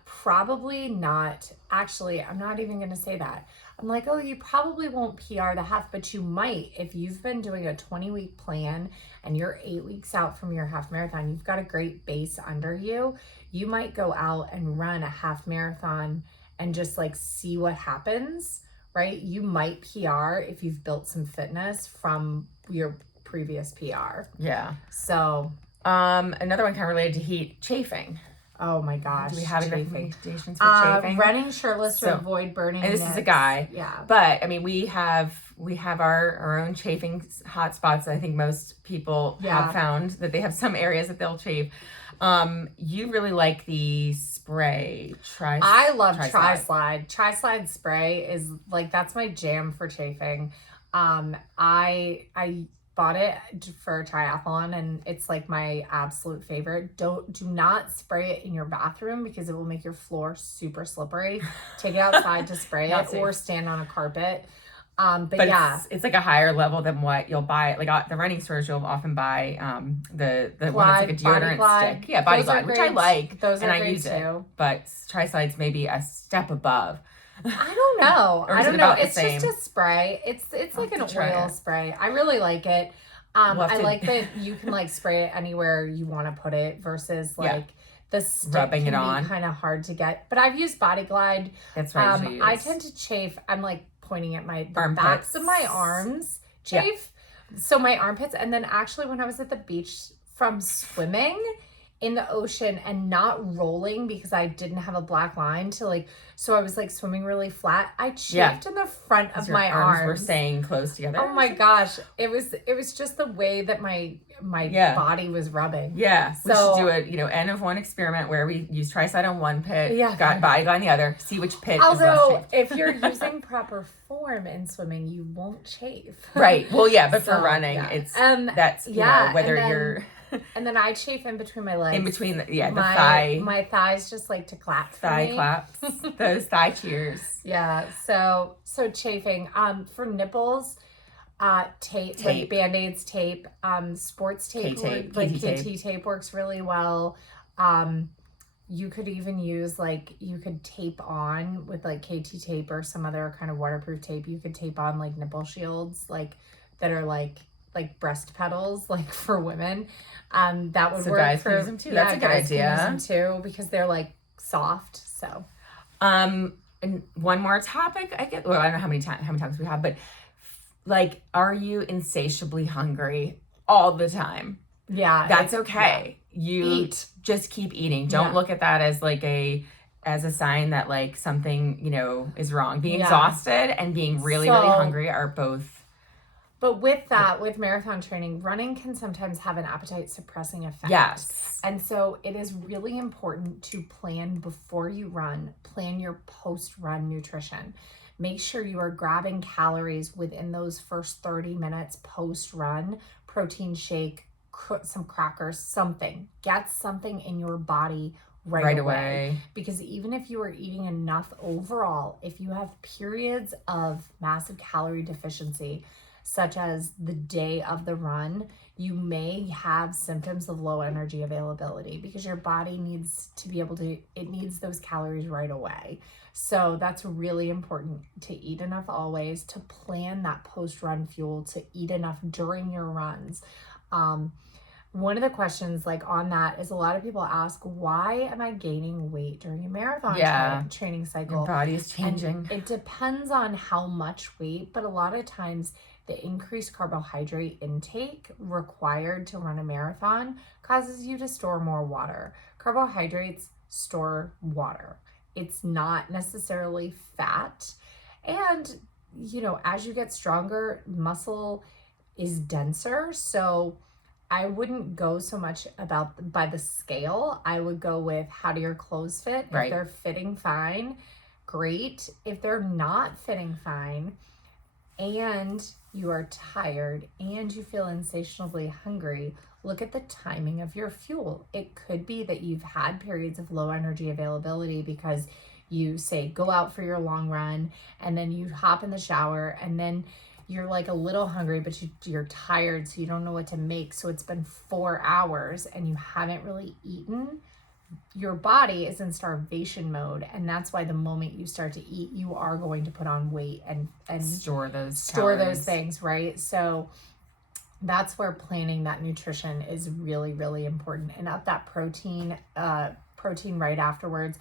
probably not, actually, I'm not even going to say that. I'm like, oh, you probably won't PR the half, but you might. If you've been doing a 20-week plan and you're 8 weeks out from your half marathon, you've got a great base under you. You might go out and run a half marathon and just like see what happens, right? You might PR if you've built some fitness from your previous PR. Yeah. So, another one kind of related to heat, chafing. Oh my gosh. Do we have any recommendations for chafing? Running shirtless to avoid burning. And this is a guy. Yeah. But I mean, we have our own chafing hot spots. I think most people have found that they have some areas that they'll chafe. You really like the spray. I love Tri-Slide. Tri-Slide spray is like, that's my jam for chafing. I bought it for a triathlon and it's like my absolute favorite. Do not spray it in your bathroom because it will make your floor super slippery. Take it outside to spray it or stand on a carpet. But yeah, it's like a higher level than what you'll buy. Like the running stores, you'll often buy the one that's like a deodorant stick. Yeah, Body Glide, which I like. Those are and great I use too. It. But Tri-Slide's maybe a step above. I don't know. I don't know. It's just a spray. It's like an oil spray. I really like it. I like that you can like spray it anywhere you want to put it versus like the stick rubbing it on. Kind of hard to get. But I've used Body Glide. That's right. I tend to chafe. I'm like pointing at the backs of my arms. Chafe. Yeah. So my armpits. And then actually when I was at the beach from swimming in the ocean and not rolling because I didn't have a black line to like, so I was like swimming really flat. I chafed in the front of my arms. Were staying close together. Oh my gosh. It was just the way that my body was rubbing. Yeah. So we should do a, N of 1 experiment where we use Tri-Slide on one pit, got Body Glide on the other, see which pit is less chafed. If you're using proper form in swimming, you won't chafe. Right. Well, yeah, but for running, it's whether you're and then I chafe in between my legs. In between the thigh. My thighs just like to clap for thigh me. Claps. Those thigh cheers. Yeah. So chafing. For nipples, tape. Like Band-Aids tape. Sports tape. KT tape works really well. You could even use you could tape on with like KT tape or some other kind of waterproof tape. You could tape on like nipple shields that are like breast pedals for women. That would work. Guys can use them too. That's a good idea. Can use them too because they're soft. So, and one more topic. I don't know how many times we have, but are you insatiably hungry all the time? Yeah, that's okay. You eat. Just keep eating. Don't look at that as as a sign that something is wrong. Being exhausted and being really hungry are both. But with that, with marathon training, running can sometimes have an appetite suppressing effect. Yes. And so it is really important to plan before you run, plan your post-run nutrition. Make sure you are grabbing calories within those first 30 minutes post-run, protein shake, some crackers, something. Get something in your body right away. Because even if you are eating enough overall, if you have periods of massive calorie deficiency, such as the day of the run, you may have symptoms of low energy availability because your body needs to be able to, it needs those calories right away. So that's really important to eat enough always, to plan that post-run fuel, to eat enough during your runs. One of the questions on that is a lot of people ask, why am I gaining weight during a marathon training cycle? Your body is changing. And it depends on how much weight, but a lot of times the increased carbohydrate intake required to run a marathon causes you to store more water. Carbohydrates store water. It's not necessarily fat. And, as you get stronger, muscle is denser. So I wouldn't go so much by the scale. I would go with, how do your clothes fit? Right. If they're fitting fine, great. If they're not fitting fine and you are tired and you feel insatiably hungry, look at the timing of your fuel. It could be that you've had periods of low energy availability because you say go out for your long run and then you hop in the shower and then you're like a little hungry, but you're tired, so you don't know what to make. So it's been 4 hours and you haven't really eaten. Your body is in starvation mode, and that's why the moment you start to eat, you are going to put on weight and store those things, right? So that's where planning that nutrition is really, really important. And up that protein right afterwards.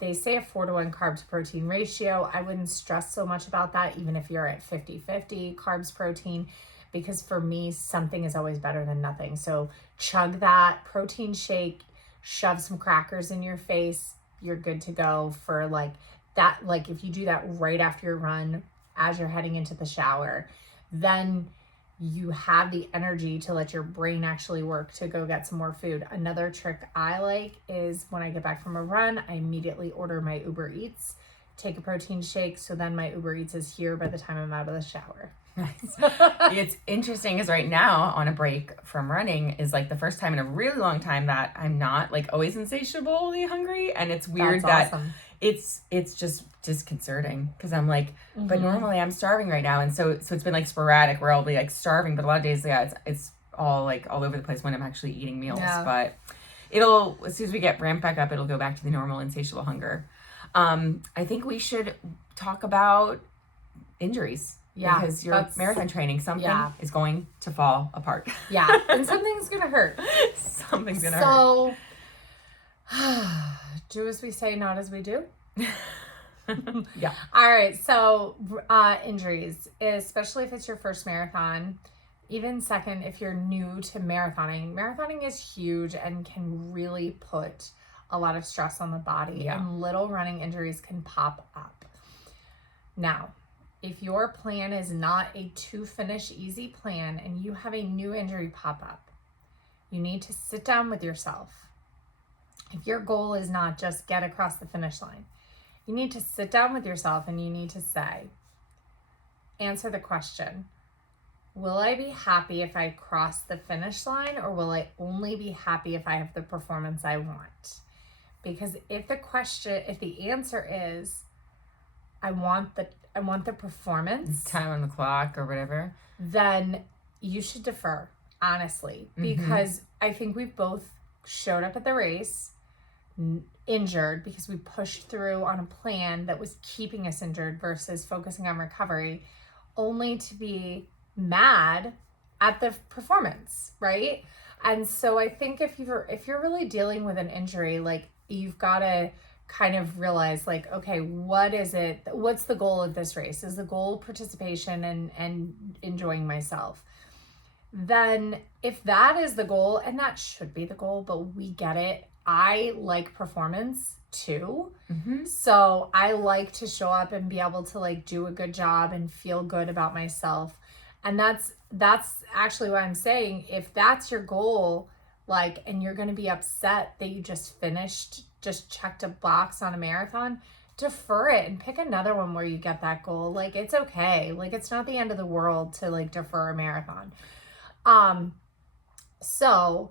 They say a 4-to-1 carb to protein ratio. I wouldn't stress so much about that, even if you're at 50-50 carbs protein, because for me, something is always better than nothing. So chug that protein shake, shove some crackers in your face. You're good to go for that. If you do that right after your run, as you're heading into the shower, then you have the energy to let your brain actually work to go get some more food. Another trick I like is when I get back from a run, I immediately order my Uber Eats, take a protein shake, so then my Uber Eats is here by the time I'm out of the shower. Nice. It's interesting because right now on a break from running is the first time in a really long time that I'm not always insatiably hungry, and it's weird. That's awesome. It's just disconcerting because I'm but normally I'm starving right now, and so it's been sporadic where I'll be starving, but a lot of days it's all all over the place when I'm actually eating meals. Yeah. But it'll, as soon as we get ramped back up, it'll go back to the normal insatiable hunger. I think we should talk about injuries. Yeah, because your marathon training, something is going to fall apart. Yeah, and something's going to hurt. Something's going to hurt. So, do as we say, not as we do. Yeah. All right, so injuries, especially if it's your first marathon, even second if you're new to marathoning. Marathoning is huge and can really put a lot of stress on the body, and little running injuries can pop up. Now, if your plan is not a to-finish easy plan and you have a new injury pop up, you need to sit down with yourself. If your goal is not just get across the finish line, you need to sit down with yourself and you need to answer the question, will I be happy if I cross the finish line, or will I only be happy if I have the performance I want? Because if the answer is, I want the performance, time on the clock or whatever, then you should defer, honestly, because I think we've both showed up at the race injured because we pushed through on a plan that was keeping us injured versus focusing on recovery, only to be mad at the performance, right? And so I think if you're really dealing with an injury, you've got to kind of realize okay, what's the goal of this race? Is the goal participation and enjoying myself? Then if that is the goal, and that should be the goal, but we get it, I like performance too. So I like to show up and be able to do a good job and feel good about myself. And that's actually what I'm saying. If that's your goal, and you're going to be upset that you just checked a box on a marathon, defer it and pick another one where you get that goal. It's okay. It's not the end of the world to defer a marathon. So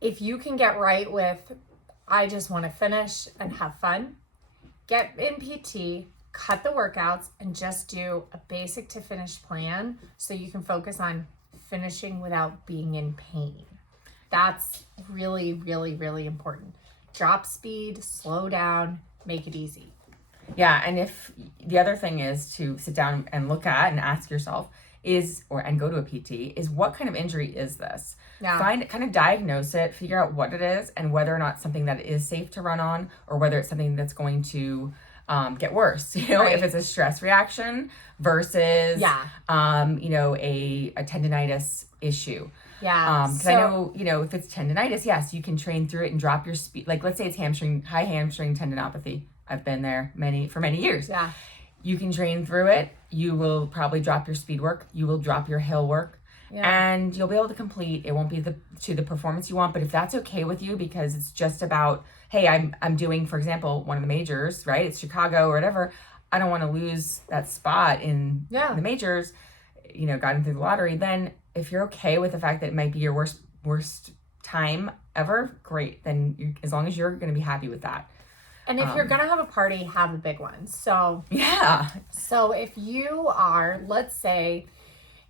if you can get right with, I just want to finish and have fun, get in PT, cut the workouts, and just do a basic to finish plan so you can focus on finishing without being in pain. That's really, really, really important. Drop speed, slow down, make it easy. Yeah, and if the other thing is to sit down and look at and ask yourself and go to a PT, is what kind of injury is this? Yeah. Kind of diagnose it, figure out what it is, and whether or not something that is safe to run on, or whether it's something that's going to get worse, if it's a stress reaction versus, a tendinitis issue. Yeah. Because I know, if it's tendinitis, yes, you can train through it and drop your speed. Like, let's say it's high hamstring tendinopathy. I've been there for many years. Yeah. You can train through it. You will probably drop your speed work. You will drop your hill work. Yeah. And you'll be able to complete. It won't be to the performance you want, but if that's okay with you, because it's just about, hey, I'm doing, for example, one of the majors, right? It's Chicago or whatever. I don't want to lose that spot in the majors, gotten through the lottery. Then if you're okay with the fact that it might be your worst time ever, great. Then as long as you're going to be happy with that. And if you're going to have a party, have a big one. So, So if you are, let's say,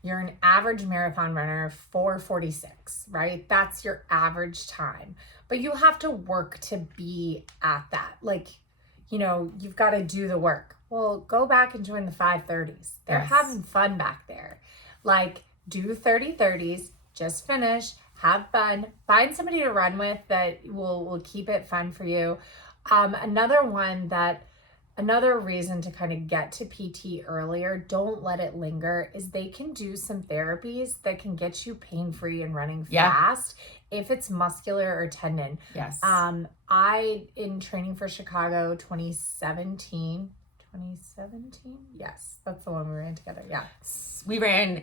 you're an average marathon runner, 4:46, right? That's your average time. But you have to work to be at that. Like, you've got to do the work. Well, go back and join the 5:30s. They're having fun back there. Like, do 30:30s, just finish, have fun, find somebody to run with that will keep it fun for you. Another reason to kind of get to PT earlier, don't let it linger, is they can do some therapies that can get you pain-free and running fast if it's muscular or tendon. Yes. In training for Chicago 2017, yes, that's the one we ran together. Yeah. We ran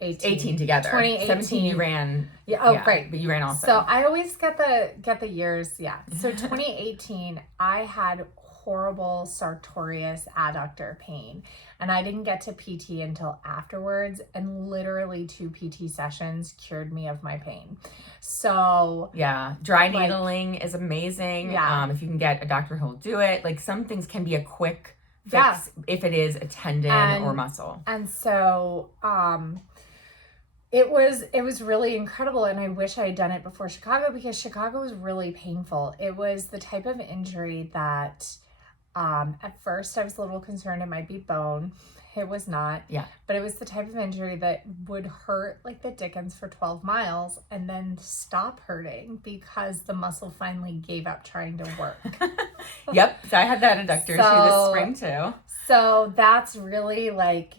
18 together. 2018. 17 you ran. Yeah. Oh, great. But you ran also. So I always get the years. Yeah. So 2018, I had horrible sartorius adductor pain, and I didn't get to PT until afterwards, and literally 2 PT sessions cured me of my pain. So dry needling is amazing. If you can get a doctor who'll do it. Like, some things can be a quick fix if it is a tendon or muscle. And so it was really incredible, and I wish I had done it before Chicago, because Chicago was really painful. It was the type of injury that at first I was a little concerned it might be bone. It was not. Yeah. But it was the type of injury that would hurt like the dickens for 12 miles and then stop hurting because the muscle finally gave up trying to work. Yep. So I had that adductor this spring too. So that's really like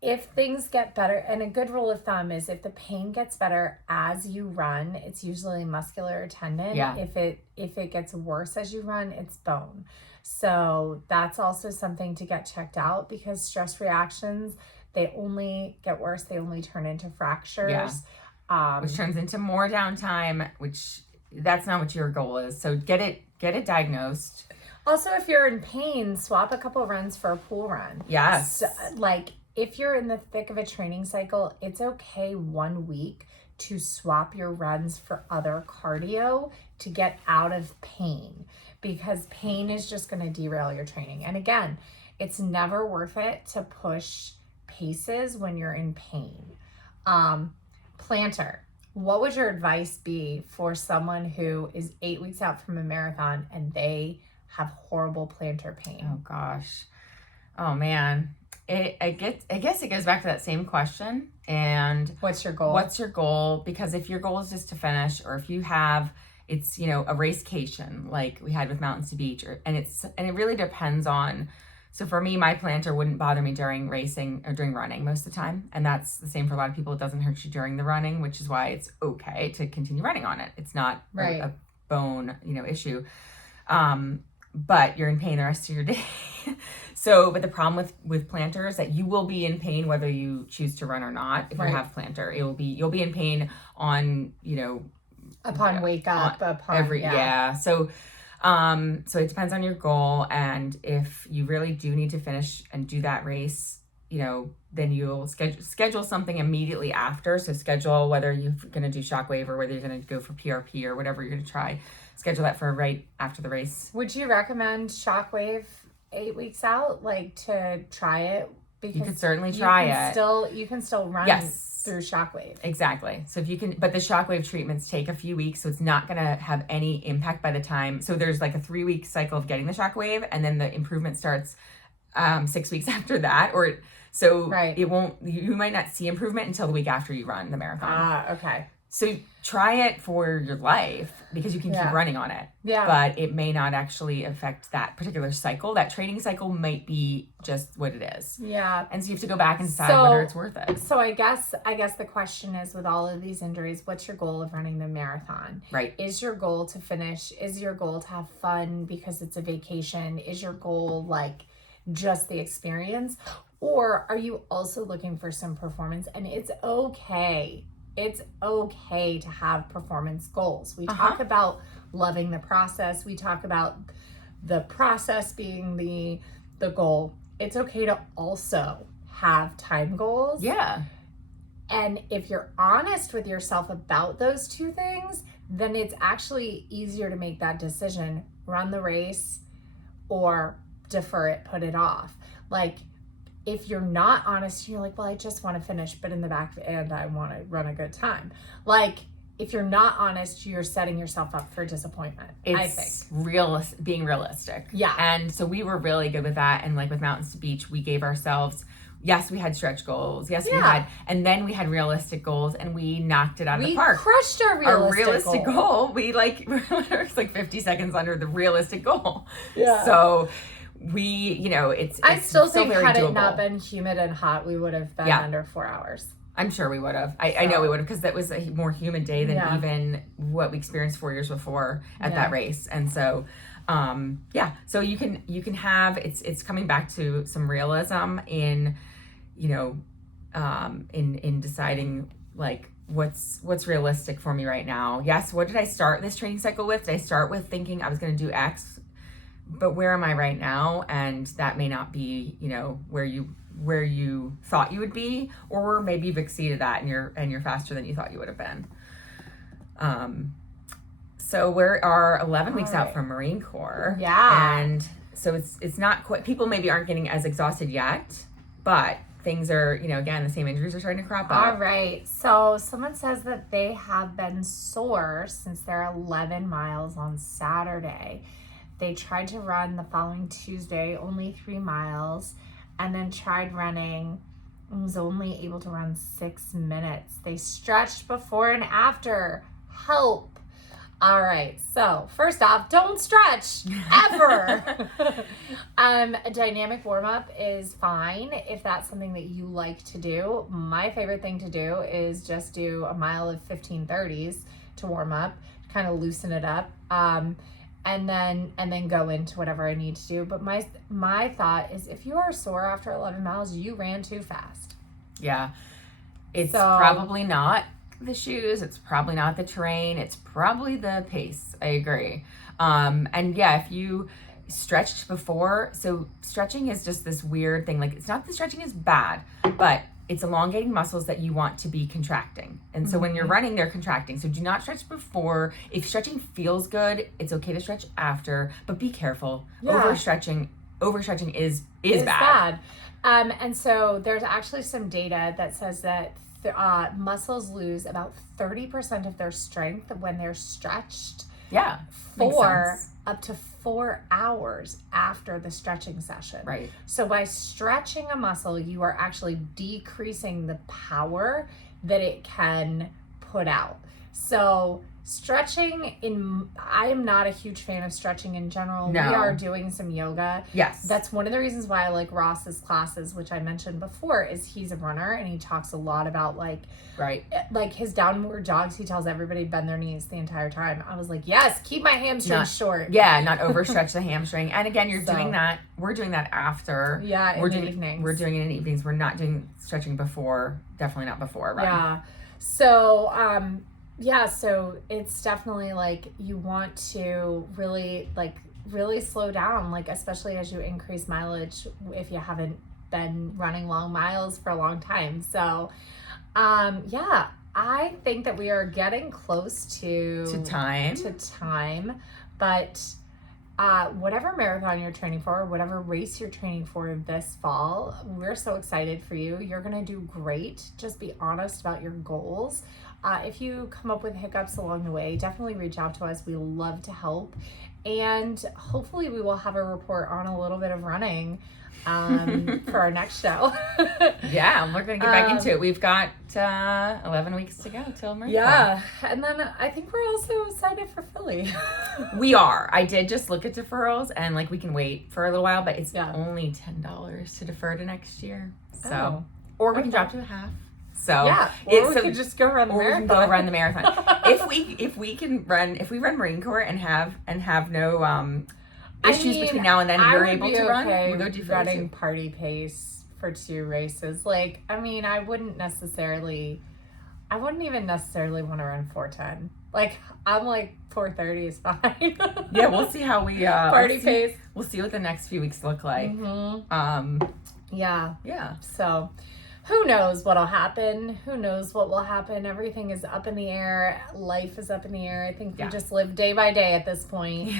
if things get better, and a good rule of thumb is if the pain gets better as you run, it's usually muscular or tendon. Yeah. If it gets worse as you run, it's bone. So that's also something to get checked out, because stress reactions, they only get worse. They only turn into fractures. Yeah. Which turns into more downtime, which that's not what your goal is. So get it diagnosed. Also, if you're in pain, swap a couple runs for a pool run. Yes. So, if you're in the thick of a training cycle, it's okay 1 week to swap your runs for other cardio to get out of pain, because pain is just going to derail your training. And again, it's never worth it to push paces when you're in pain. Plantar, what would your advice be for someone who is 8 weeks out from a marathon and they have horrible plantar pain? Oh gosh. Oh man. I guess it goes back to that same question. And what's your goal? Because if your goal is just to finish, or if you have, it's, a racecation like we had with Mountains to Beach, and it really depends on. So for me, my plantar wouldn't bother me during racing or during running most of the time. And that's the same for a lot of people. It doesn't hurt you during the running, which is why it's okay to continue running on it. It's not a bone, issue. But you're in pain the rest of your day. But the problem with plantar is that you will be in pain whether you choose to run or not. If you have plantar, you'll be in pain on, upon wake up, So it depends on your goal, and if you really do need to finish and do that race, then you'll schedule something immediately after. So schedule whether you're going to do Shockwave or whether you're going to go for PRP or whatever you're going to try. Schedule that for right after the race. Would you recommend Shockwave 8 weeks out, to try it? Because you could certainly try it. You can still run through Shockwave. Exactly. So if you can, but the Shockwave treatments take a few weeks, so it's not going to have any impact by the time. So there's like a 3-week cycle of getting the Shockwave, and then the improvement starts 6 weeks after that, it won't. You might not see improvement until the week after you run the marathon. Okay. So try it for your life because you can keep running on it. Yeah. But it may not actually affect that particular cycle. That training cycle might be just what it is. Yeah. And so you have to go back and decide whether it's worth it. So I guess the question is, with all of these injuries, what's your goal of running the marathon? Right. Is your goal to finish? Is your goal to have fun because it's a vacation? Is your goal like just the experience? Or are you also looking for some performance? And it's okay. It's okay to have performance goals. We talk about loving the process. We talk about the process being the goal. It's okay to also have time goals. Yeah. And if you're honest with yourself about those two things, then it's actually easier to make that decision, run the race or defer it, put it off. Like, if you're not honest, you're like, well, I just want to finish, but in the back end, I want to run a good time. Like, if you're not honest, you're setting yourself up for disappointment, I think. It's being realistic. Yeah. And so we were really good with that. And like with Mountains to Beach, we gave ourselves, yes, we had stretch goals. Yes, we had. And then we had realistic goals and we knocked it out of the park. We crushed our realistic goal. We it was like 50 seconds under the realistic goal. Yeah. So we, I still think had doable. It not been humid and hot, we would have been under 4 hours. I'm sure we would have. I know we would have, because that was a more humid day than even what we experienced 4 years before at that race. And so, so you can have, it's coming back to some realism in, in deciding like what's realistic for me right now. Yes. What did I start this training cycle with? Did I start with thinking I was going to do X? But where am I right now? And that may not be, where you thought you would be, or maybe you've exceeded that and you're faster than you thought you would have been. So we are 11 weeks out from Marine Corps. Yeah. And so it's not quite, people maybe aren't getting as exhausted yet, but things are, again, the same injuries are starting to crop up. All right. So someone says that they have been sore since their 11 miles on Saturday. They tried to run the following Tuesday, only 3 miles, and then tried running and was only able to run 6 minutes. They stretched before and after. Help. All right. So first off, don't stretch ever. A dynamic warm-up is fine if that's something that you like to do. My favorite thing to do is just do a mile of 15:30s to warm up, kind of loosen it up. And then go into whatever I need to do. But my thought is, if you are sore after 11 miles, you ran too fast. Yeah. It's probably not the shoes. It's probably not the terrain. It's probably the pace. I agree. And yeah, if you stretched before, so stretching is just this weird thing. Like, it's not that stretching is bad, but it's elongating muscles that you want to be contracting. And so when you're running, they're contracting. So do not stretch before. If stretching feels good, it's okay to stretch after, but be careful. Yeah. Overstretching is bad. And so there's actually some data that says that muscles lose about 30% of their strength when they're stretched. Yeah. For up to 4 hours after the stretching session. Right. So by stretching a muscle, you are actually decreasing the power that it can put out. So stretching I am not a huge fan of stretching in general. No. We are doing some yoga. Yes. That's one of the reasons why I like Ross's classes, which I mentioned before, is he's a runner and he talks a lot about like his downward dogs. He tells everybody bend their knees the entire time. I was like, yes, keep my hamstrings short. Yeah, not overstretch the hamstring. And again, doing that. We're doing that after. Yeah, in the evenings. We're doing it in the evenings. We're not doing stretching before. Definitely not before. Right. Yeah. So so it's definitely like you want to really slow down, like especially as you increase mileage if you haven't been running long miles for a long time. So I think that we are getting close to time, but whatever marathon you're training for, whatever race you're training for this fall, we're so excited for you. You're gonna do great. Just be honest about your goals. if you come up with hiccups along the way, definitely reach out to us. We love to help. And hopefully we will have a report on a little bit of running for our next show. Yeah, we're going to get back into it. We've got 11 weeks to go till Marine Yeah, and then I think we're also signed up for Philly. We are. I did just look at deferrals, and like we can wait for a little while, but it's only $10 to defer to next year. So, or we can drop to a half. So yeah, or we could just go run the marathon. We can go run the marathon. if we run Marine Corps and have no issues between now and then, you're able to run. We'll go do running party pace for 2 races. Like, I mean, I wouldn't even necessarily want to run 4:10. Like, I'm like 4:30 is fine. Yeah, we'll see how we party pace. We'll see what the next few weeks look like. Mm-hmm. Yeah. So, who knows what'll happen? Who knows what will happen? Everything is up in the air. Life is up in the air. I think we just live day by day at this point.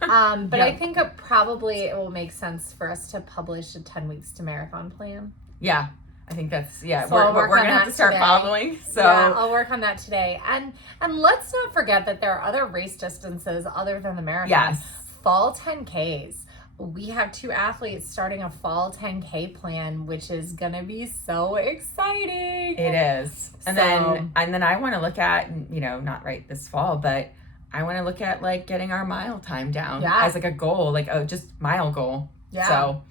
But I think it will make sense for us to publish a 10 weeks to marathon plan. Yeah. I think that's, So we're going to have to start following. So yeah, I'll work on that today. And let's not forget that there are other race distances other than the marathon. Yes. Fall 10Ks. We have 2 athletes starting a fall 10K plan, which is going to be so exciting. It is. And then I want to look at, not right this fall, but I want to look at like getting our mile time down as like a goal, like just mile goal. Yeah. So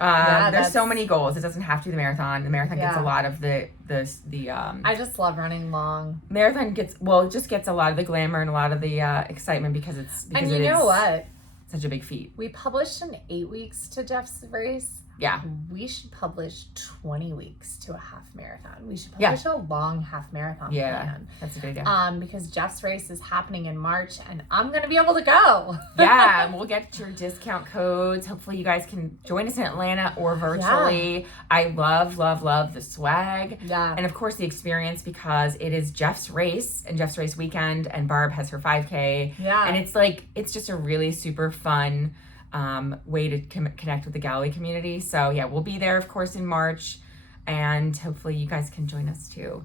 there's so many goals. It doesn't have to be the marathon. The marathon gets a lot of the I just love running long. Marathon gets a lot of the glamour and a lot of the excitement because you know what? Such a big feat. We published an 8 weeks to Jeff's race. Yeah. We should publish 20 weeks to a half marathon. We should publish a long half marathon plan. That's a good idea. Because Jeff's race is happening in March and I'm going to be able to go. Yeah, we'll get your discount codes. Hopefully you guys can join us in Atlanta or virtually. Yeah. I love, love, love the swag. Yeah. And of course the experience because it is Jeff's race and Jeff's race weekend and Barb has her 5K. Yeah. And it's just a really super fun way to connect with the Galloway community. So yeah, we'll be there of course in March and hopefully you guys can join us too.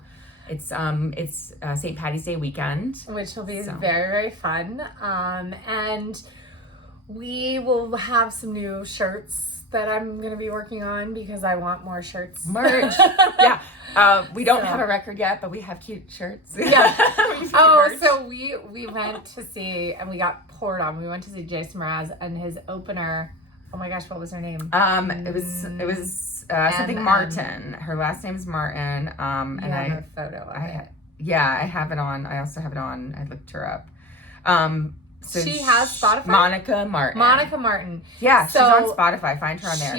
It's St. Patty's Day weekend, which will be very, very fun. And we will have some new shirts that I'm going to be working on because I want more shirts. Merch. Yeah. We don't have a record yet, but we have cute shirts. Yeah. So we went to see, and we got poured on. We went to see Jason Mraz and his opener. Oh my gosh, what was her name? It was something Martin. Her last name is Martin. And I have a photo of it. Yeah, I have it on. I also have it on. I looked her up. So she has Spotify. Monica Martin. Yeah, so she's on Spotify. Find her on there.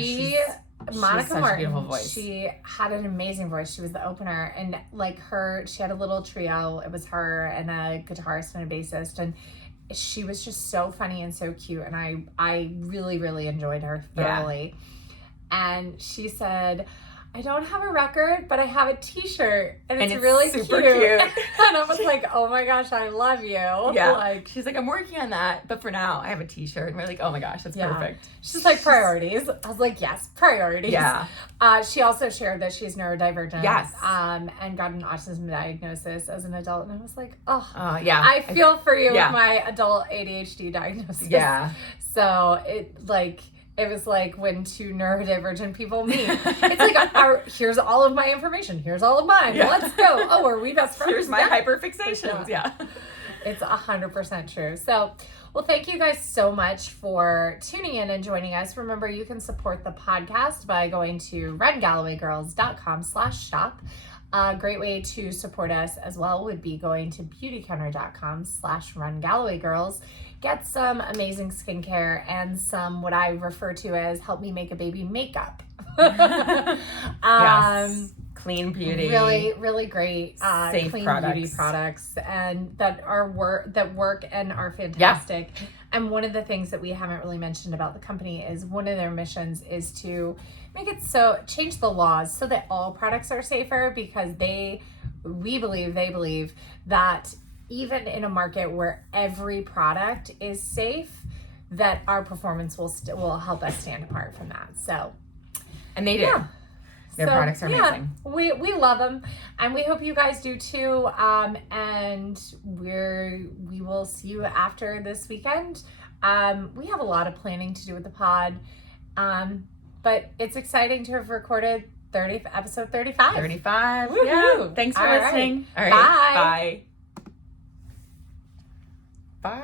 Monica Martin, a beautiful voice. She had an amazing voice. She was the opener, and she had a little trio. It was her and a guitarist and a bassist, and she was just so funny and so cute. And I really, really enjoyed her thoroughly. Yeah. And she said, I don't have a record, but I have a t-shirt and it's really super cute. And I was like, oh my gosh, I love you. Yeah. She's like, I'm working on that, but for now I have a t-shirt. And we're like, oh my gosh, that's perfect. She's like, priorities. I was like, yes, priorities. Yeah. She also shared that she's neurodivergent. Yes. And got an autism diagnosis as an adult. And I was like, yeah. I feel for you with my adult ADHD diagnosis. Yeah. So it was like when 2 neurodivergent people meet. It's like, here's all of my information. Here's all of mine. Yeah. Let's go. Oh, are we best friends? Here's my hyperfixations. Yeah. It's 100% true. So, well, thank you guys so much for tuning in and joining us. Remember, you can support the podcast by going to RunGallowayGirls.com/shop. A great way to support us as well would be going to beautycounter.com/RunGallowayGirls. Get some amazing skincare and some what I refer to as help me make a baby makeup. Yes. Clean beauty. Really, really great safe clean products. Beauty products and that work and are fantastic. Yeah. And one of the things that we haven't really mentioned about the company is one of their missions is to change the laws so that all products are safer because they believe that even in a market where every product is safe, that our performance will help us stand apart from that. So, and they do. Yeah. Their products are amazing. We love them, and we hope you guys do too. And we will see you after this weekend. We have a lot of planning to do with the pod, but it's exciting to have recorded episode 35. 35. Woo-hoo. Yeah. Thanks for listening. All right. All right. Bye. Bye. Bye.